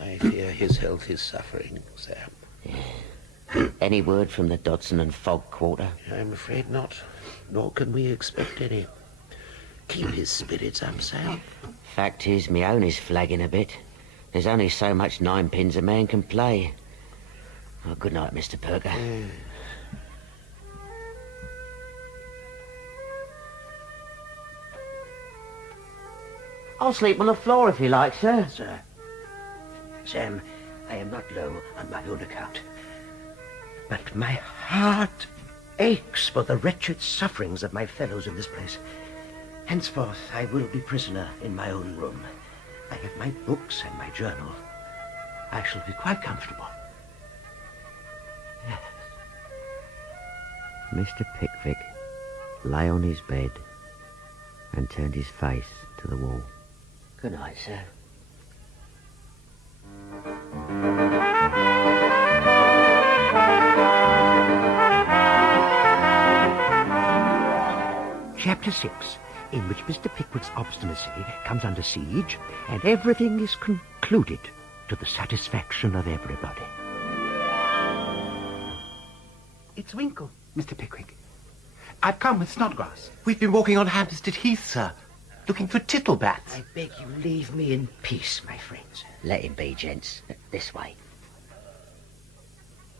I fear his health is suffering, Sam. Yeah. Any word from the Dodson and Fogg quarter? I'm afraid not, nor can we expect any. Keep his spirits up, Sam. Fact is, my own is flagging a bit. There's only so much ninepins a man can play. Oh, good night, Mr. Perker. I'll sleep on the floor if you like, sir. Sir. Sam, I am not low on my own account. But my heart aches for the wretched sufferings of my fellows in this place. Henceforth, I will be prisoner in my own room. I have my books and my journal. I shall be quite comfortable. Yes. Mr. Pickwick lay on his bed and turned his face to the wall. Good night, sir. Chapter 6, in which Mr. Pickwick's obstinacy comes under siege, and everything is concluded to the satisfaction of everybody. It's Winkle, Mr. Pickwick. I've come with Snodgrass. We've been walking on Hampstead Heath, sir, looking for tittlebats. I beg you leave me in peace, my friends. Let him be, gents. This way.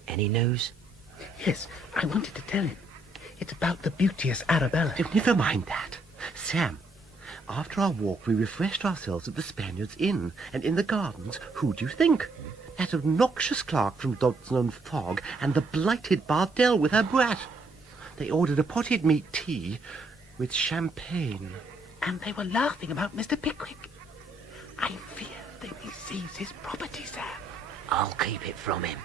Any news? Yes, I wanted to tell him. It's about the beauteous Arabella. Oh, never mind that. Sam, after our walk, we refreshed ourselves at the Spaniards Inn, and in the gardens, who do you think? That obnoxious clerk from Dodson and Fogg, and the blighted Bardell with her brat. They ordered a potted meat tea with champagne, and they were laughing about Mr. Pickwick. I fear they may seize his property, Sam. I'll keep it from him.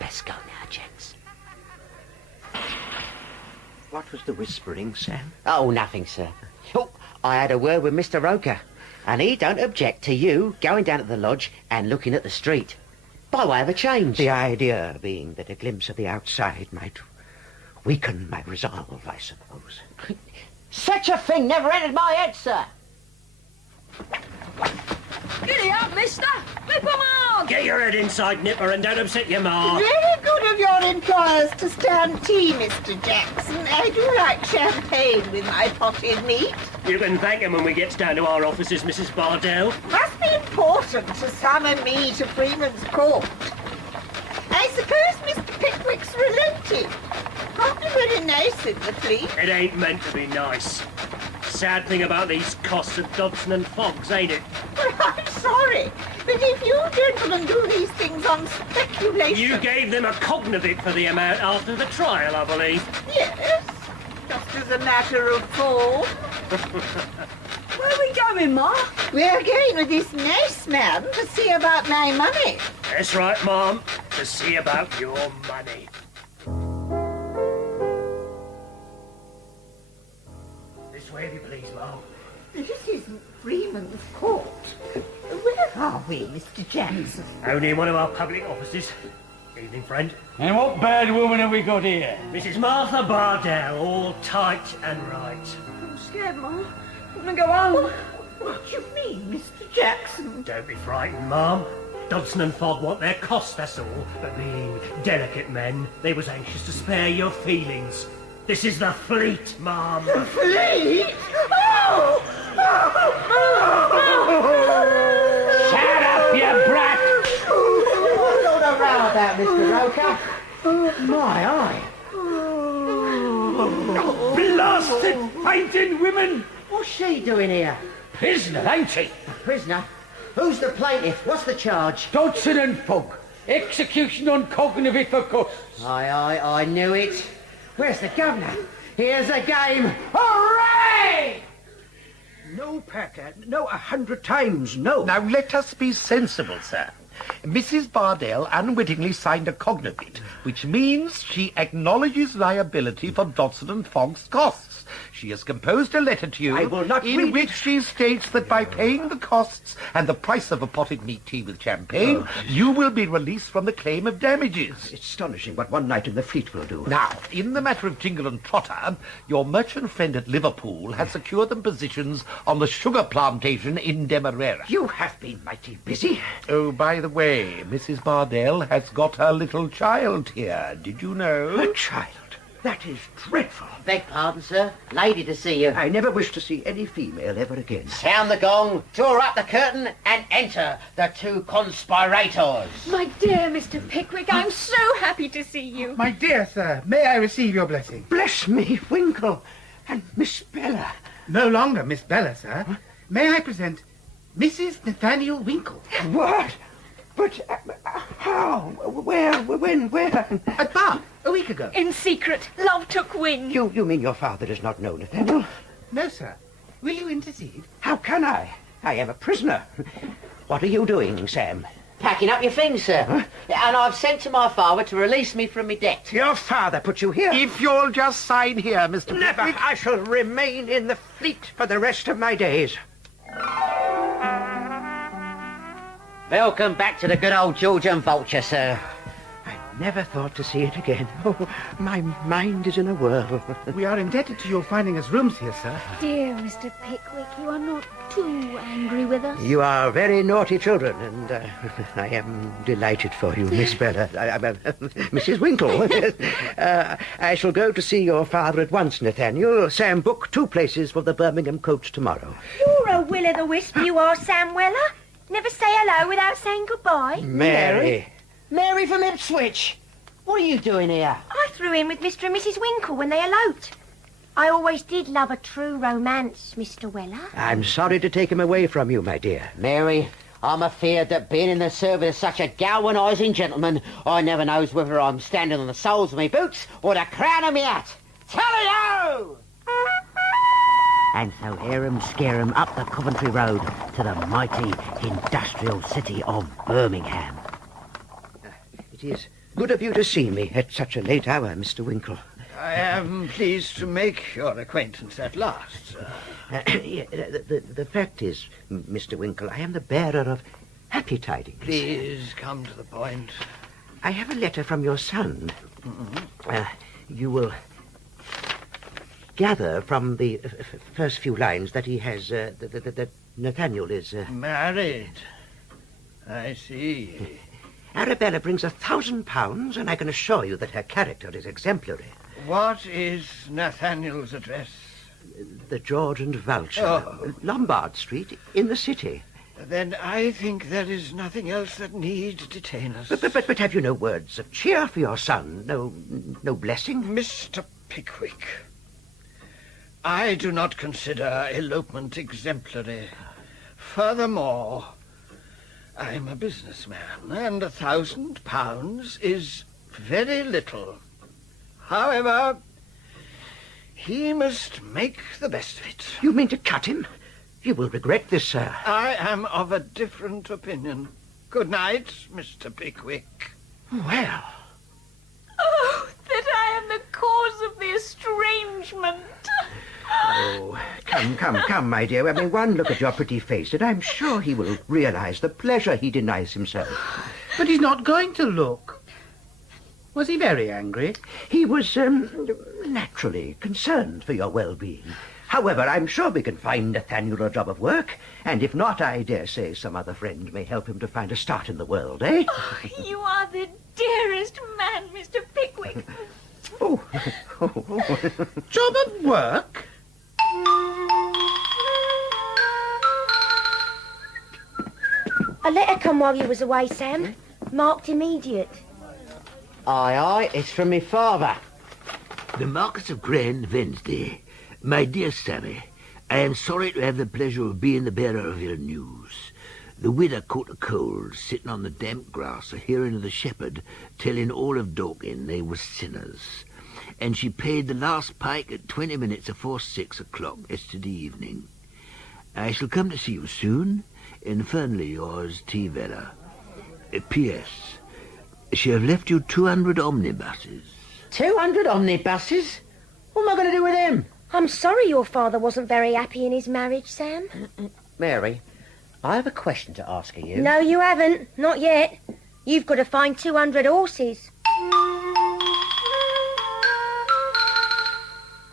Best go now, gents. What was the whispering, Sam? Oh, nothing, sir. Oh, I had a word with Mr. Roker, and he don't object to you going down to the lodge and looking at the street. By way of a change. The idea being that a glimpse of the outside might weaken my resolve, I suppose. Such a thing never entered my head, sir. Giddy up, mister! Whip 'em on! Get your head inside, Nipper, and don't upset your ma. Very good of your employers to stand tea, Mr. Jackson. I do like champagne with my potted meat. You can thank him when we get down to our offices, Mrs. Bardell. Must be important to summon me to Freeman's Court. I suppose Mr. Pickwick's related. Can't be very nice in the fleet. It ain't meant to be nice. Sad thing about these costs of Dodson and Fox, ain't it? Well, I'm sorry, but if you gentlemen do these things on speculation... You gave them a cognizant for the amount after the trial, I believe. Yes, just as a matter of form. Where are we going, Ma? We're going with this nice man to see about my money. That's right, Mom. To see about your money. This way, if you please, Mom. This isn't Freeman's Court. Where are we, Mr. Jackson? Only in one of our public offices. Evening, friend. And what bad woman have we got here? Mrs. Martha Bardell, all tight and right. I'm scared, Ma. I want to go home. What do you mean, Mr. Jackson? Don't be frightened, Ma'am. Dodson and Fogg want their costs, that's all. But being delicate men, they was anxious to spare your feelings. This is the fleet, Ma'am. The fleet? Oh! Shut up, you brat! What's all the row about, Mr. Roker? My eye. Blasted painted women! What's she doing here? Prisoner, ain't she? A prisoner? Who's the plaintiff? What's the charge? Dodson and Fogg. Execution on cognitive for costs. I knew it. Where's the governor? Here's a game. Hooray! No, Packer. No, 100 times no. Now let us be sensible, sir. Mrs. Bardell unwittingly signed a cognizant, which means she acknowledges liability for Dodson and Fogg's costs. She has composed a letter to you I will not in read which it. she states that by paying the costs and the price of a potted meat tea with champagne, you will be released from the claim of damages. It's astonishing what one night in the fleet will do. Now, in the matter of Jingle and Trotter, your merchant friend at Liverpool has secured them positions on the sugar plantation in Demerara. You have been mighty busy. Oh, by the way, Mrs. Bardell has got her little child here. Did you know? A child? That is dreadful. Beg pardon, sir. Lady to see you. I never wish to see any female ever again. Sound the gong, draw up the curtain, and enter the two conspirators. My dear Mr. Pickwick, I'm so happy to see you. My dear sir, may I receive your blessing? Bless me, Winkle, and Miss Bella. No longer Miss Bella, sir. May I present Mrs. Nathaniel Winkle? What? But how? Where? When? Where? At Bath, a week ago. In secret, love took wing. You mean your father does not know Nathaniel? No, sir. Will you intercede? How can I? I am a prisoner. What are you doing, Sam? Packing up your things, sir. Huh? And I've sent to my father to release me from my debt. Your father put you here? If you'll just sign here, Mr. Never. Pickwick. I shall remain in the fleet for the rest of my days. Welcome back to the good old Georgian Vulture, sir. I never thought to see it again. Oh, my mind is in a whirl. We are indebted to your finding us rooms here, sir. Dear Mr. Pickwick, you are not too angry with us. You are very naughty children, and I am delighted for you, Miss Bella. Mrs. Winkle. I shall go to see your father at once, Nathaniel. Sam, book 2 places for the Birmingham coach tomorrow. You're a will-o'-the-wisp, you are, Sam Weller. Never say hello without saying goodbye. Mary. Mary from Ipswich. What are you doing here? I threw in with Mr. and Mrs. Winkle when they eloped. I always did love a true romance, Mr. Weller. I'm sorry to take him away from you, my dear. Mary, I'm afeard that being in the service of such a galvanising gentleman, I never knows whether I'm standing on the soles of my boots or the crown of my hat. Tally-ho! And so harum scarum up the Coventry Road to the mighty industrial city of Birmingham. It is good of you to see me at such a late hour, Mr. Winkle. I am pleased to make your acquaintance at last, sir. The fact is, Mr. Winkle, I am the bearer of happy tidings. Please come to the point. I have a letter from your son. Mm-hmm. You will gather from the first few lines that he has, that Nathaniel is... Married. I see. Arabella brings £1,000, and I can assure you that her character is exemplary. What is Nathaniel's address? The George and Vulture, Lombard Street, in the city. Then I think there is nothing else that need detain us. But have you no words of cheer for your son? No blessing? Mr. Pickwick, I do not consider elopement exemplary. Furthermore, I'm a businessman, and £1,000 is very little. However, he must make the best of it. You mean to cut him? You will regret this, sir. I am of a different opinion. Good night, Mr. Pickwick. Well... Oh, that I am the cause of the estrangement. Oh, come, my dear. I mean, one look at your pretty face, and I'm sure he will realize the pleasure he denies himself. But he's not going to look. Was he very angry? He was, naturally concerned for your well-being. However, I'm sure we can find Nathaniel a job of work, and if not, I dare say some other friend may help him to find a start in the world, eh? Oh, you are the dearest man, Mr. Pickwick. Job of work? A letter come while you was away, Sam. Marked immediate. Aye, it's from me father. The Marquis of Grand Wednesday. My dear Sammy, I am sorry to have the pleasure of being the bearer of your news. The widow caught a cold, sitting on the damp grass, a hearing of the shepherd telling all of Dorking they were sinners. And she paid the last pike at 20 minutes afore 6 o'clock yesterday evening. I shall come to see you soon. Infernally yours, T. Vella. P.S. She have left you 200 omnibuses. 200 omnibuses? What am I going to do with them? I'm sorry your father wasn't very happy in his marriage, Sam. Mary, I have a question to ask of you. No, you haven't. Not yet. You've got to find 200 horses.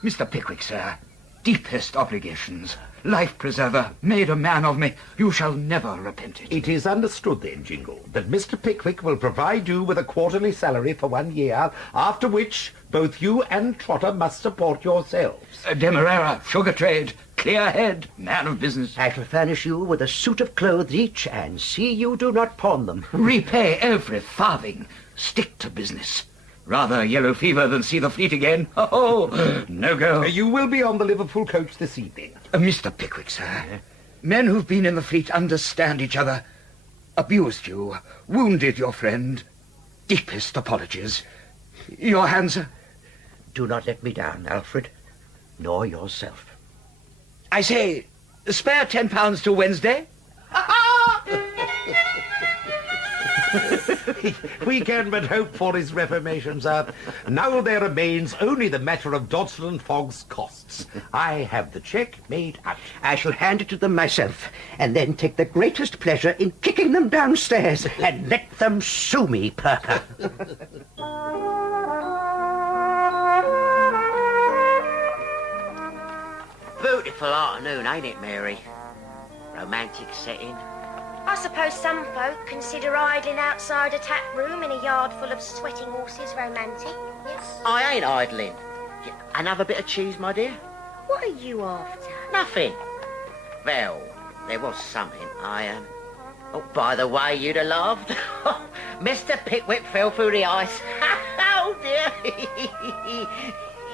Mr. Pickwick, sir, deepest obligations. Life preserver, made a man of me. You shall never repent it. It is understood then, Jingle, that Mr. Pickwick will provide you with a quarterly salary for 1 year, after which both you and Trotter must support yourselves. Demerara, sugar trade, clear head, man of business. I shall furnish you with a suit of clothes each, and see you do not pawn them. Repay every farthing. Stick to business. Rather yellow fever than see the fleet again. Oh, no go. You will be on the Liverpool coach this evening. Mr. Pickwick, sir. Men who've been in the fleet understand each other. Abused you, wounded your friend. Deepest apologies. Your hand, sir? Do not let me down, Alfred, nor yourself. I say, spare £10 till Wednesday. We can but hope for his reformation, sir. Now there remains only the matter of Dodson and Fogg's costs. I have the cheque made out. I shall hand it to them myself, and then take the greatest pleasure in kicking them downstairs, and let them sue me, Perker. Beautiful afternoon, ain't it, Mary? Romantic setting. I suppose some folk consider idling outside a tap room in a yard full of sweating horses romantic, yes? I ain't idling. Another bit of cheese, my dear? What are you after? Nothing. Well, there was something. Oh, by the way, you'd have laughed. Mr. Pickwick fell through the ice. Oh, dear.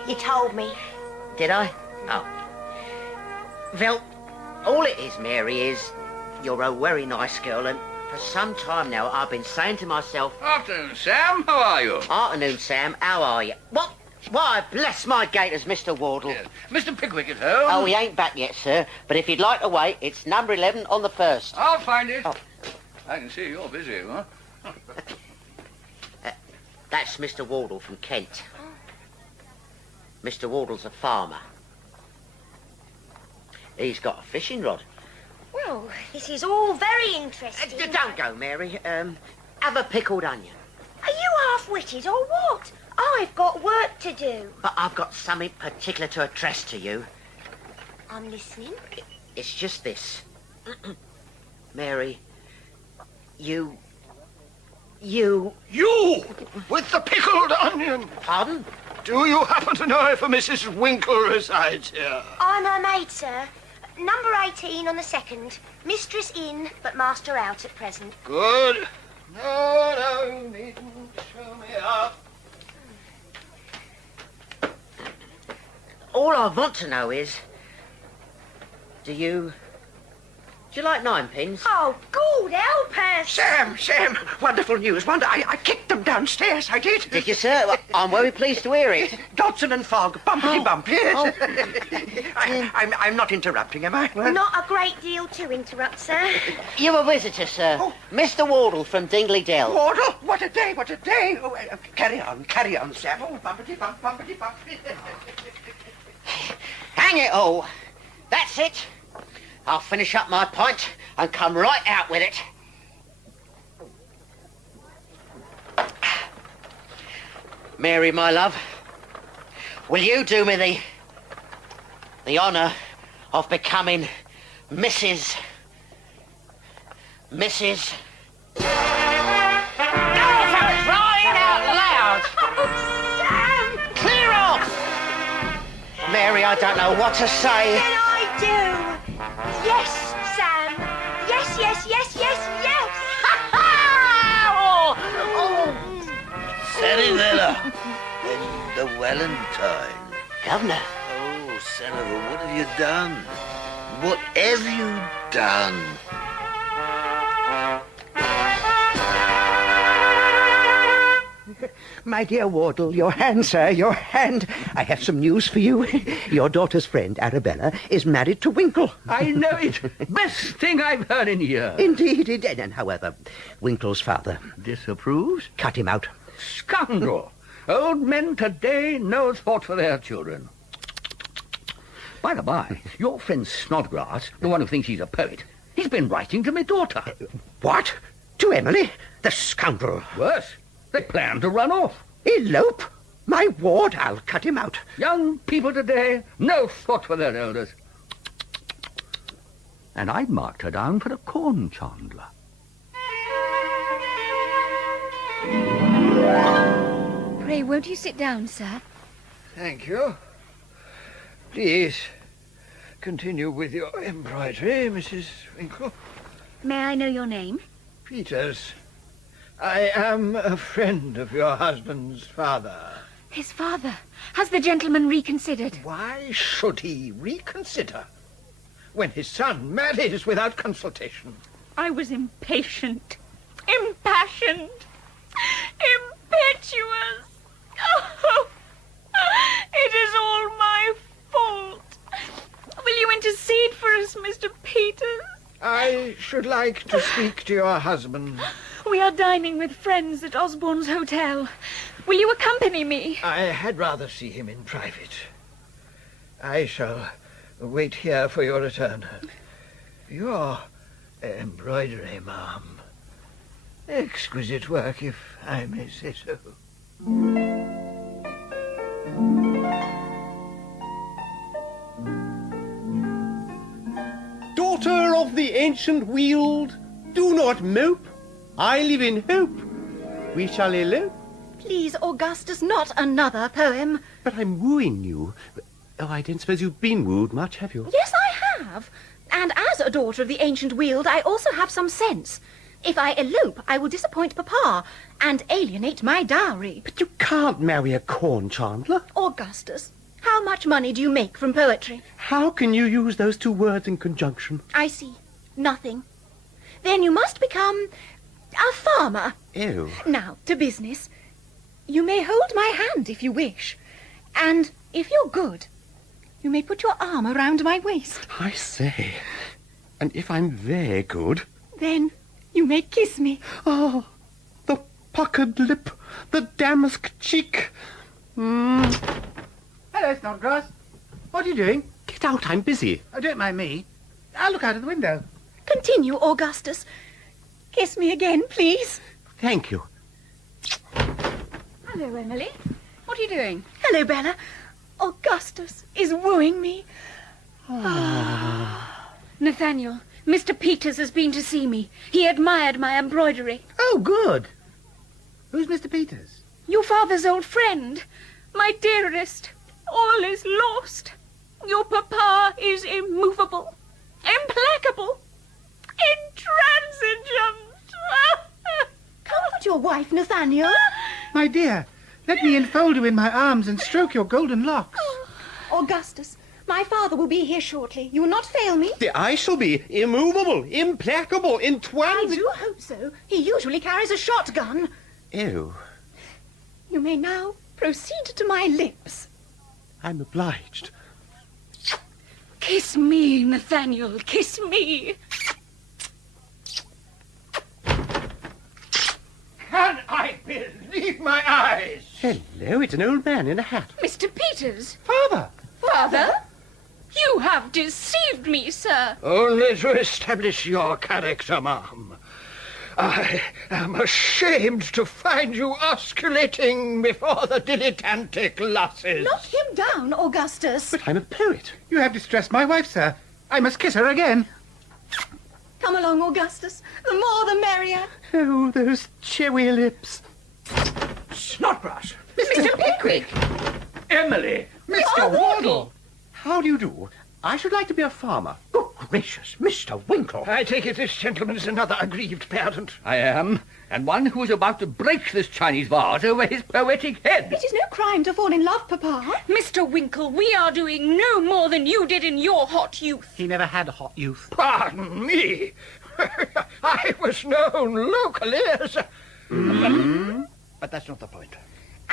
You told me. Did I? Oh. Well, all it is, Mary, is you're a very nice girl, and for some time now I've been saying to myself... Afternoon, Sam. How are you? Afternoon, Sam. How are you? What? Why, bless my gaiters, Mr. Wardle. Yes. Mr. Pickwick at home? Oh, he ain't back yet, sir. But if you'd like to wait, it's number 11 on the first. I'll find it. Oh. I can see you're busy, huh? That's Mr. Wardle from Kent. Mr. Wardle's a farmer. He's got a fishing rod. Well, this is all very interesting. Don't go, Mary. Have a pickled onion. Are you half-witted or what? I've got work to do. But I've got something particular to address to you. I'm listening. It's just this. Mary, you... You! With the pickled onion! Pardon? Do you happen to know if a Mrs. Winkle resides here? I'm her maid, sir. Number 18 on the second. Mistress in, but master out at present. Good. No, you needn't show me up. All I want to know is... Do you like ninepins? Oh, good help us! Sam, wonderful news. I kicked them downstairs, I did. Did you, sir? Well, I'm very pleased to hear it. Dodson and Fogg, bumpity bump, yes. I'm not interrupting, am I? Not a great deal to interrupt, sir. You're a visitor, sir. Mr. Wardle from Dingley Dell. Wardle? What a day, what a day. Oh, carry on, Sam. Oh, bumpity bump, bumpity bump. Hang it all. That's it. I'll finish up my pint and come right out with it. Mary, my love, will you do me the honour of becoming Mrs. No, for crying out loud! Sam! Clear off! Mary, I don't know what to say. Can I do? Yes, Sam. Yes. Sarivella and the Valentine. Governor. Oh, Senator, what have you done? What have you done? My dear Wardle, your hand, sir, your hand. I have some news for you. Your daughter's friend, Arabella, is married to Winkle. I know it. Best thing I've heard in years. Indeed. And however, Winkle's father disapproves? Cut him out. Scoundrel. Old men today no thought for their children. By the by, your friend Snodgrass, the one who thinks he's a poet, he's been writing to my daughter. What? To Emily? The scoundrel. Worse. They plan to run off. Elope? My ward, I'll cut him out. Young people today, no thought for their elders. And I'd marked her down for a corn chandler. Pray, won't you sit down, sir? Thank you. Please, continue with your embroidery, Mrs. Winkle. May I know your name? Peters. I am a friend of your husband's father. His father? Has the gentleman reconsidered? Why should he reconsider when his son marries without consultation? I was impatient, impassioned, impetuous. Oh, it is all my fault. Will you intercede for us, Mr. Peters? I should like to speak to your husband. We are dining with friends at Osborne's Hotel. Will you accompany me? I had rather see him in private. I shall wait here for your return. Your embroidery, ma'am. Exquisite work, if I may say so. Daughter of the ancient Weald, do not mope. I live in hope. We shall elope. Please, Augustus, not another poem. But I'm wooing you. Oh, I don't suppose you've been wooed much, have you? Yes, I have. And as a daughter of the ancient Weald, I also have some sense. If I elope, I will disappoint Papa and alienate my dowry. But you can't marry a corn chandler. Augustus, how much money do you make from poetry? How can you use those two words in conjunction? I see. Nothing. Then you must become a farmer. Ew. Now, to business. You may hold my hand if you wish. And if you're good, you may put your arm around my waist. I say. And if I'm very good... Then you may kiss me. Oh, the puckered lip, the damask cheek. Hello, Snodgrass. What are you doing? Get out, I'm busy. Oh, don't mind me. I'll look out of the window. Continue, Augustus. Kiss me again, please. Thank you. Hello, Emily. What What are you doing? Hello, Bella. Augustus is wooing me. Nathaniel, Mr. Peters has been to see me. He admired my embroidery. Oh, good. Who's Mr. Peters? Your father's old friend. My dearest, all is lost. Your papa is immovable, implacable, intransigent. Comfort your wife, Nathaniel. My dear, let me enfold you in my arms and stroke your golden locks. Augustus, my father will be here shortly. You will not fail me? I shall be immovable, implacable, I do hope so. He usually carries a shotgun. Ew. You may now proceed to my lips. I'm obliged. Kiss me, Nathaniel. Kiss me. Can I believe my eyes? Hello, it's an old man in a hat. Mr. Peters. Father! Father? You have deceived me, sir. Only to establish your character, ma'am. I am ashamed to find you osculating before the dilettantic lasses. Knock him down, Augustus. But I'm a poet. You have distressed my wife, sir. I must kiss her again. Come along, Augustus. The more the merrier. Oh, those chewy lips. Snodgrass! Mr. Pickwick! Emily! Mr. Wardle! How do you do? I should like to be a farmer. Good gracious, Mr. Winkle. I take it this gentleman's another aggrieved parent. I am, and one who is about to break this Chinese vase over his poetic head. It is no crime to fall in love, Papa. Mr. Winkle, we are doing no more than you did in your hot youth. He never had a hot youth. Pardon me. I was known locally as... But that's not the point.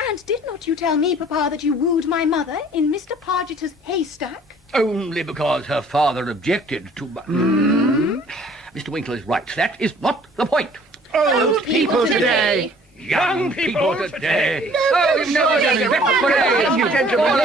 And did not you tell me, Papa, that you wooed my mother in Mr. Pargeter's haystack? Only because her father objected to... Mr. Winkle is right. That is not the point. Old people today. Young people today. No, you've never done it. Thank you, gentlemen.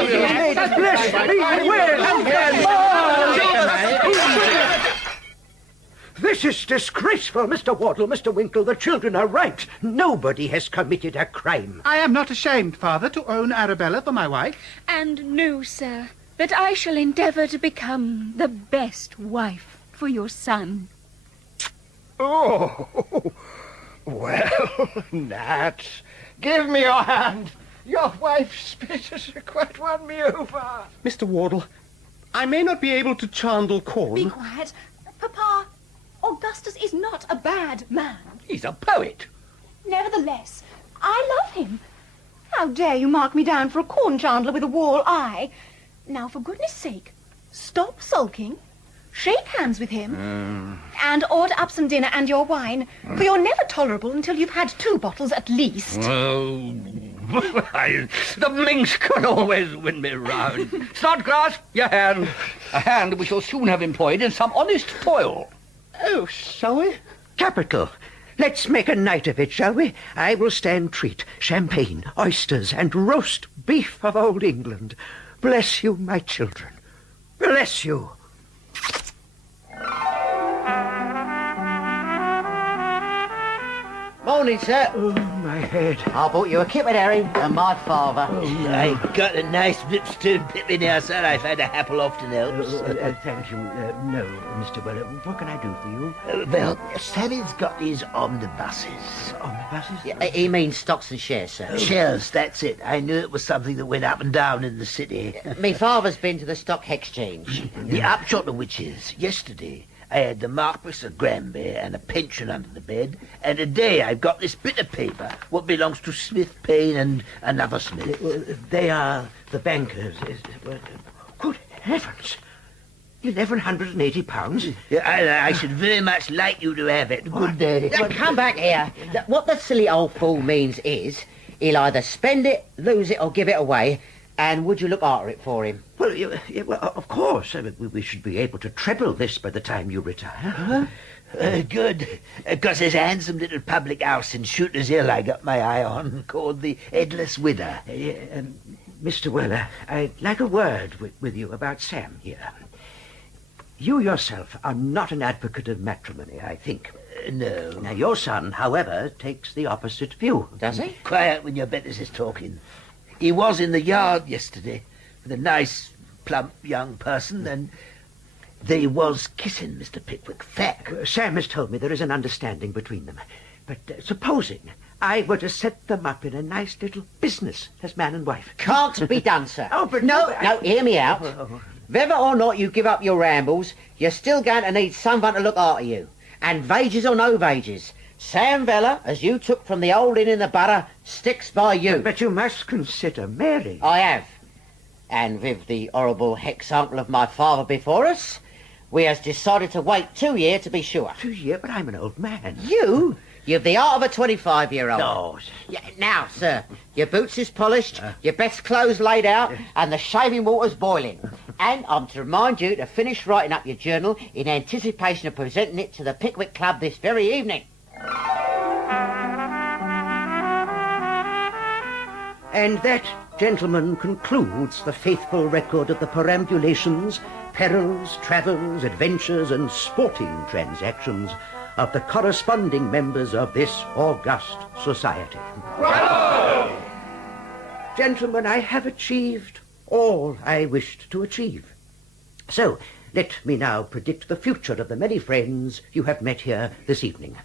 This is disgraceful, Mr. Wardle, Mr. Winkle. The children are right. Nobody has committed a crime. I am not ashamed, Father, to own Arabella for my wife. And no, sir, that I shall endeavour to become the best wife for your son. Oh, well, Nat, give me your hand. Your wife's spit has quite won me over. Mr. Wardle, I may not be able to chandle corn. Be quiet. Papa, Augustus is not a bad man. He's a poet. Nevertheless, I love him. How dare you mark me down for a corn chandler with a wall eye? Now, for goodness sake, stop sulking, shake hands with him, and order up some dinner and your wine, for you're never tolerable until you've had 2 bottles at least. Oh, the minx could always win me round. Snodgrass, your hand. A hand we shall soon have employed in some honest toil. Oh, shall we? Capital. Let's make a night of it, shall we? I will stand treat, champagne, oysters, and roast beef of old England. Bless you, my children. Bless you. Morning, sir. Oh, my head. I bought you a kipper herring and my father. I got a nice Blipstone pippin here, sir. I've had a apple often helps. Thank you. No, Mr. Weller. What can I do for you? Well, Sammy's got his omnibuses. Omnibuses? Yeah, he means stocks and shares, sir. Shares, that's it. I knew it was something that went up and down in the city. Me father's been to the stock exchange. The upshot of which is, yesterday, I had the Marquis of Granby and a pension under the bed, and today I've got this bit of paper, what belongs to Smith, Payne, and another Smith. They are the bankers. Good heavens. £1,180? Yeah, I should very much like you to have it. Good day. Now, come back here. What the silly old fool means is he'll either spend it, lose it, or give it away. And would you look after it for him? Well, well, of course. We should be able to treble this by the time you retire. Good. Because there's a handsome little public house in Shooter's Hill I got my eye on, called the Headless Widder. Mr. Weller, I'd like a word with you about Sam here. You yourself are not an advocate of matrimony, I think. No. Now, your son, however, takes the opposite view. Does he? Quiet when your betters is talking. He was in the yard yesterday with a nice, plump young person, and they was kissing, Mr. Pickwick. Fact. Sam has told me there is an understanding between them. But supposing I were to set them up in a nice little business as man and wife. Can't be done, sir. Oh, but no, hear me out. Whether or not you give up your rambles, you're still going to need someone to look after you. And wages or no wages, Sam Vella, as you took from the old inn in the borough, sticks by you. But you must consider Mary. I have. And with the horrible hex-uncle of my father before us, we has decided to wait 2 years to be sure. 2 years? But I'm an old man. You've the art of a 25-year-old. No. Yeah, now, sir, your boots is polished, your best clothes laid out, and the shaving water's boiling. And I'm to remind you to finish writing up your journal in anticipation of presenting it to the Pickwick Club this very evening. And that, gentlemen, concludes the faithful record of the perambulations, perils, travels, adventures, and sporting transactions of the corresponding members of this august society. Bravo! Gentlemen, I have achieved all I wished to achieve. So, let me now predict the future of the many friends you have met here this evening.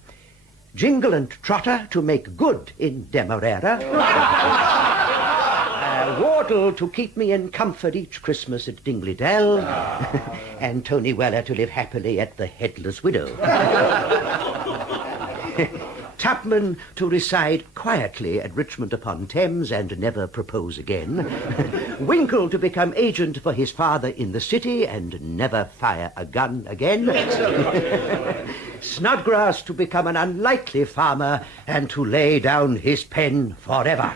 Jingle and Trotter to make good in Demerara. Wardle to keep me in comfort each Christmas at Dingley Dell. And Tony Weller to live happily at the Headless Widow. Tupman to reside quietly at Richmond-upon-Thames and never propose again. Winkle to become agent for his father in the city and never fire a gun again. Snodgrass to become an unlikely farmer and to lay down his pen forever.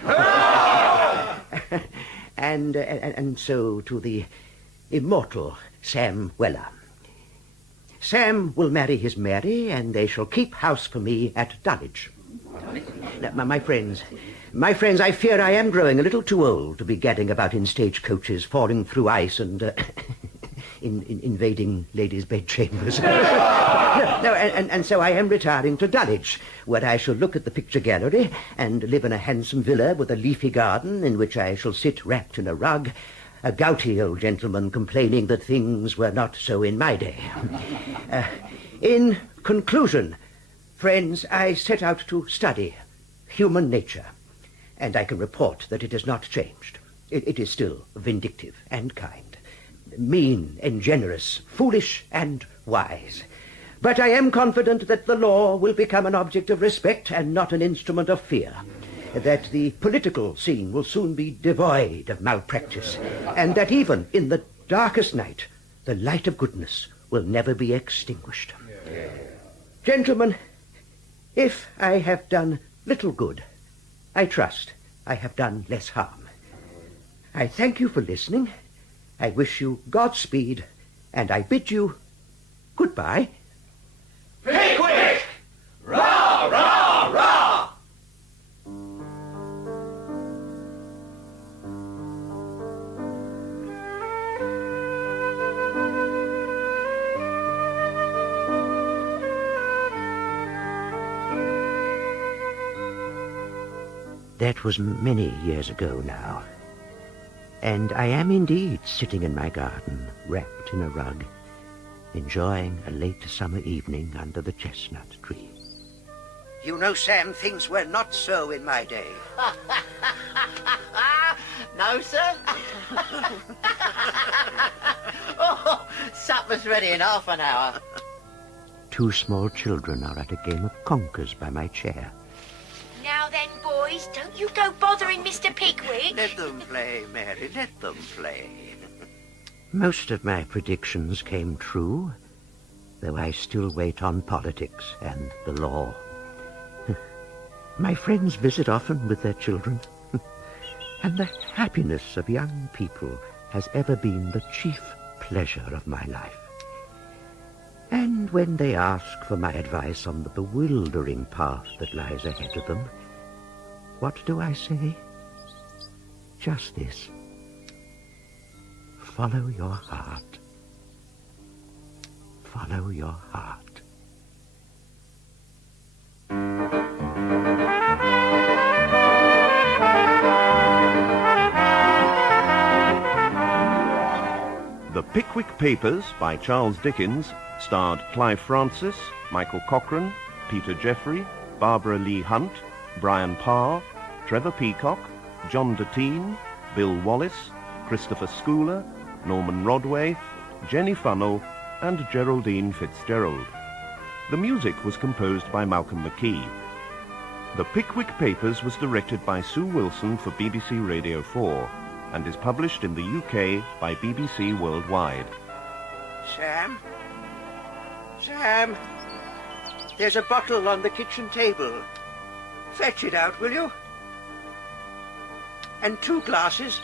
And so to the immortal Sam Weller. Sam will marry his Mary, and they shall keep house for me at Dulwich. Now, my friends, I fear I am growing a little too old to be gadding about in stagecoaches, falling through ice, and invading ladies' bedchambers. And so I am retiring to Dulwich, where I shall look at the picture gallery and live in a handsome villa with a leafy garden in which I shall sit wrapped in a rug, a gouty old gentleman complaining that things were not so in my day. In conclusion, friends, I set out to study human nature, and I can report that it has not changed. It is still vindictive and kind, mean and generous, foolish and wise. But I am confident that the law will become an object of respect and not an instrument of fear, that the political scene will soon be devoid of malpractice, and that even in the darkest night, the light of goodness will never be extinguished. Gentlemen, if I have done little good, I trust I have done less harm. I thank you for listening. I wish you Godspeed, and I bid you goodbye. Pickwick! Rah, rah, rah! That was many years ago now, and I am indeed sitting in my garden, wrapped in a rug, enjoying a late summer evening under the chestnut tree. You know, Sam, things were not so in my day. No, sir? Oh, supper's ready in half an hour. Two small children are at a game of conkers by my chair. Now then, boys, don't you go bothering Mr. Pickwick. Let them play, Mary, let them play. Most of my predictions came true, though I still wait on politics and the law. My friends visit often with their children, and the happiness of young people has ever been the chief pleasure of my life. And when they ask for my advice on the bewildering path that lies ahead of them, what do I say? Just this. Follow your heart. Follow your heart. The Pickwick Papers by Charles Dickens starred Clive Francis, Michael Cochrane, Peter Jeffrey, Barbara Lee Hunt, Brian Parr, Trevor Peacock, John Deteen, Bill Wallace, Christopher Schooler, Norman Rodway, Jenny Funnell, and Geraldine Fitzgerald. The music was composed by Malcolm McKee. The Pickwick Papers was directed by Sue Wilson for BBC Radio 4 and is published in the UK by BBC Worldwide. Sam? Sam? There's a bottle on the kitchen table. Fetch it out, will you? And 2 glasses.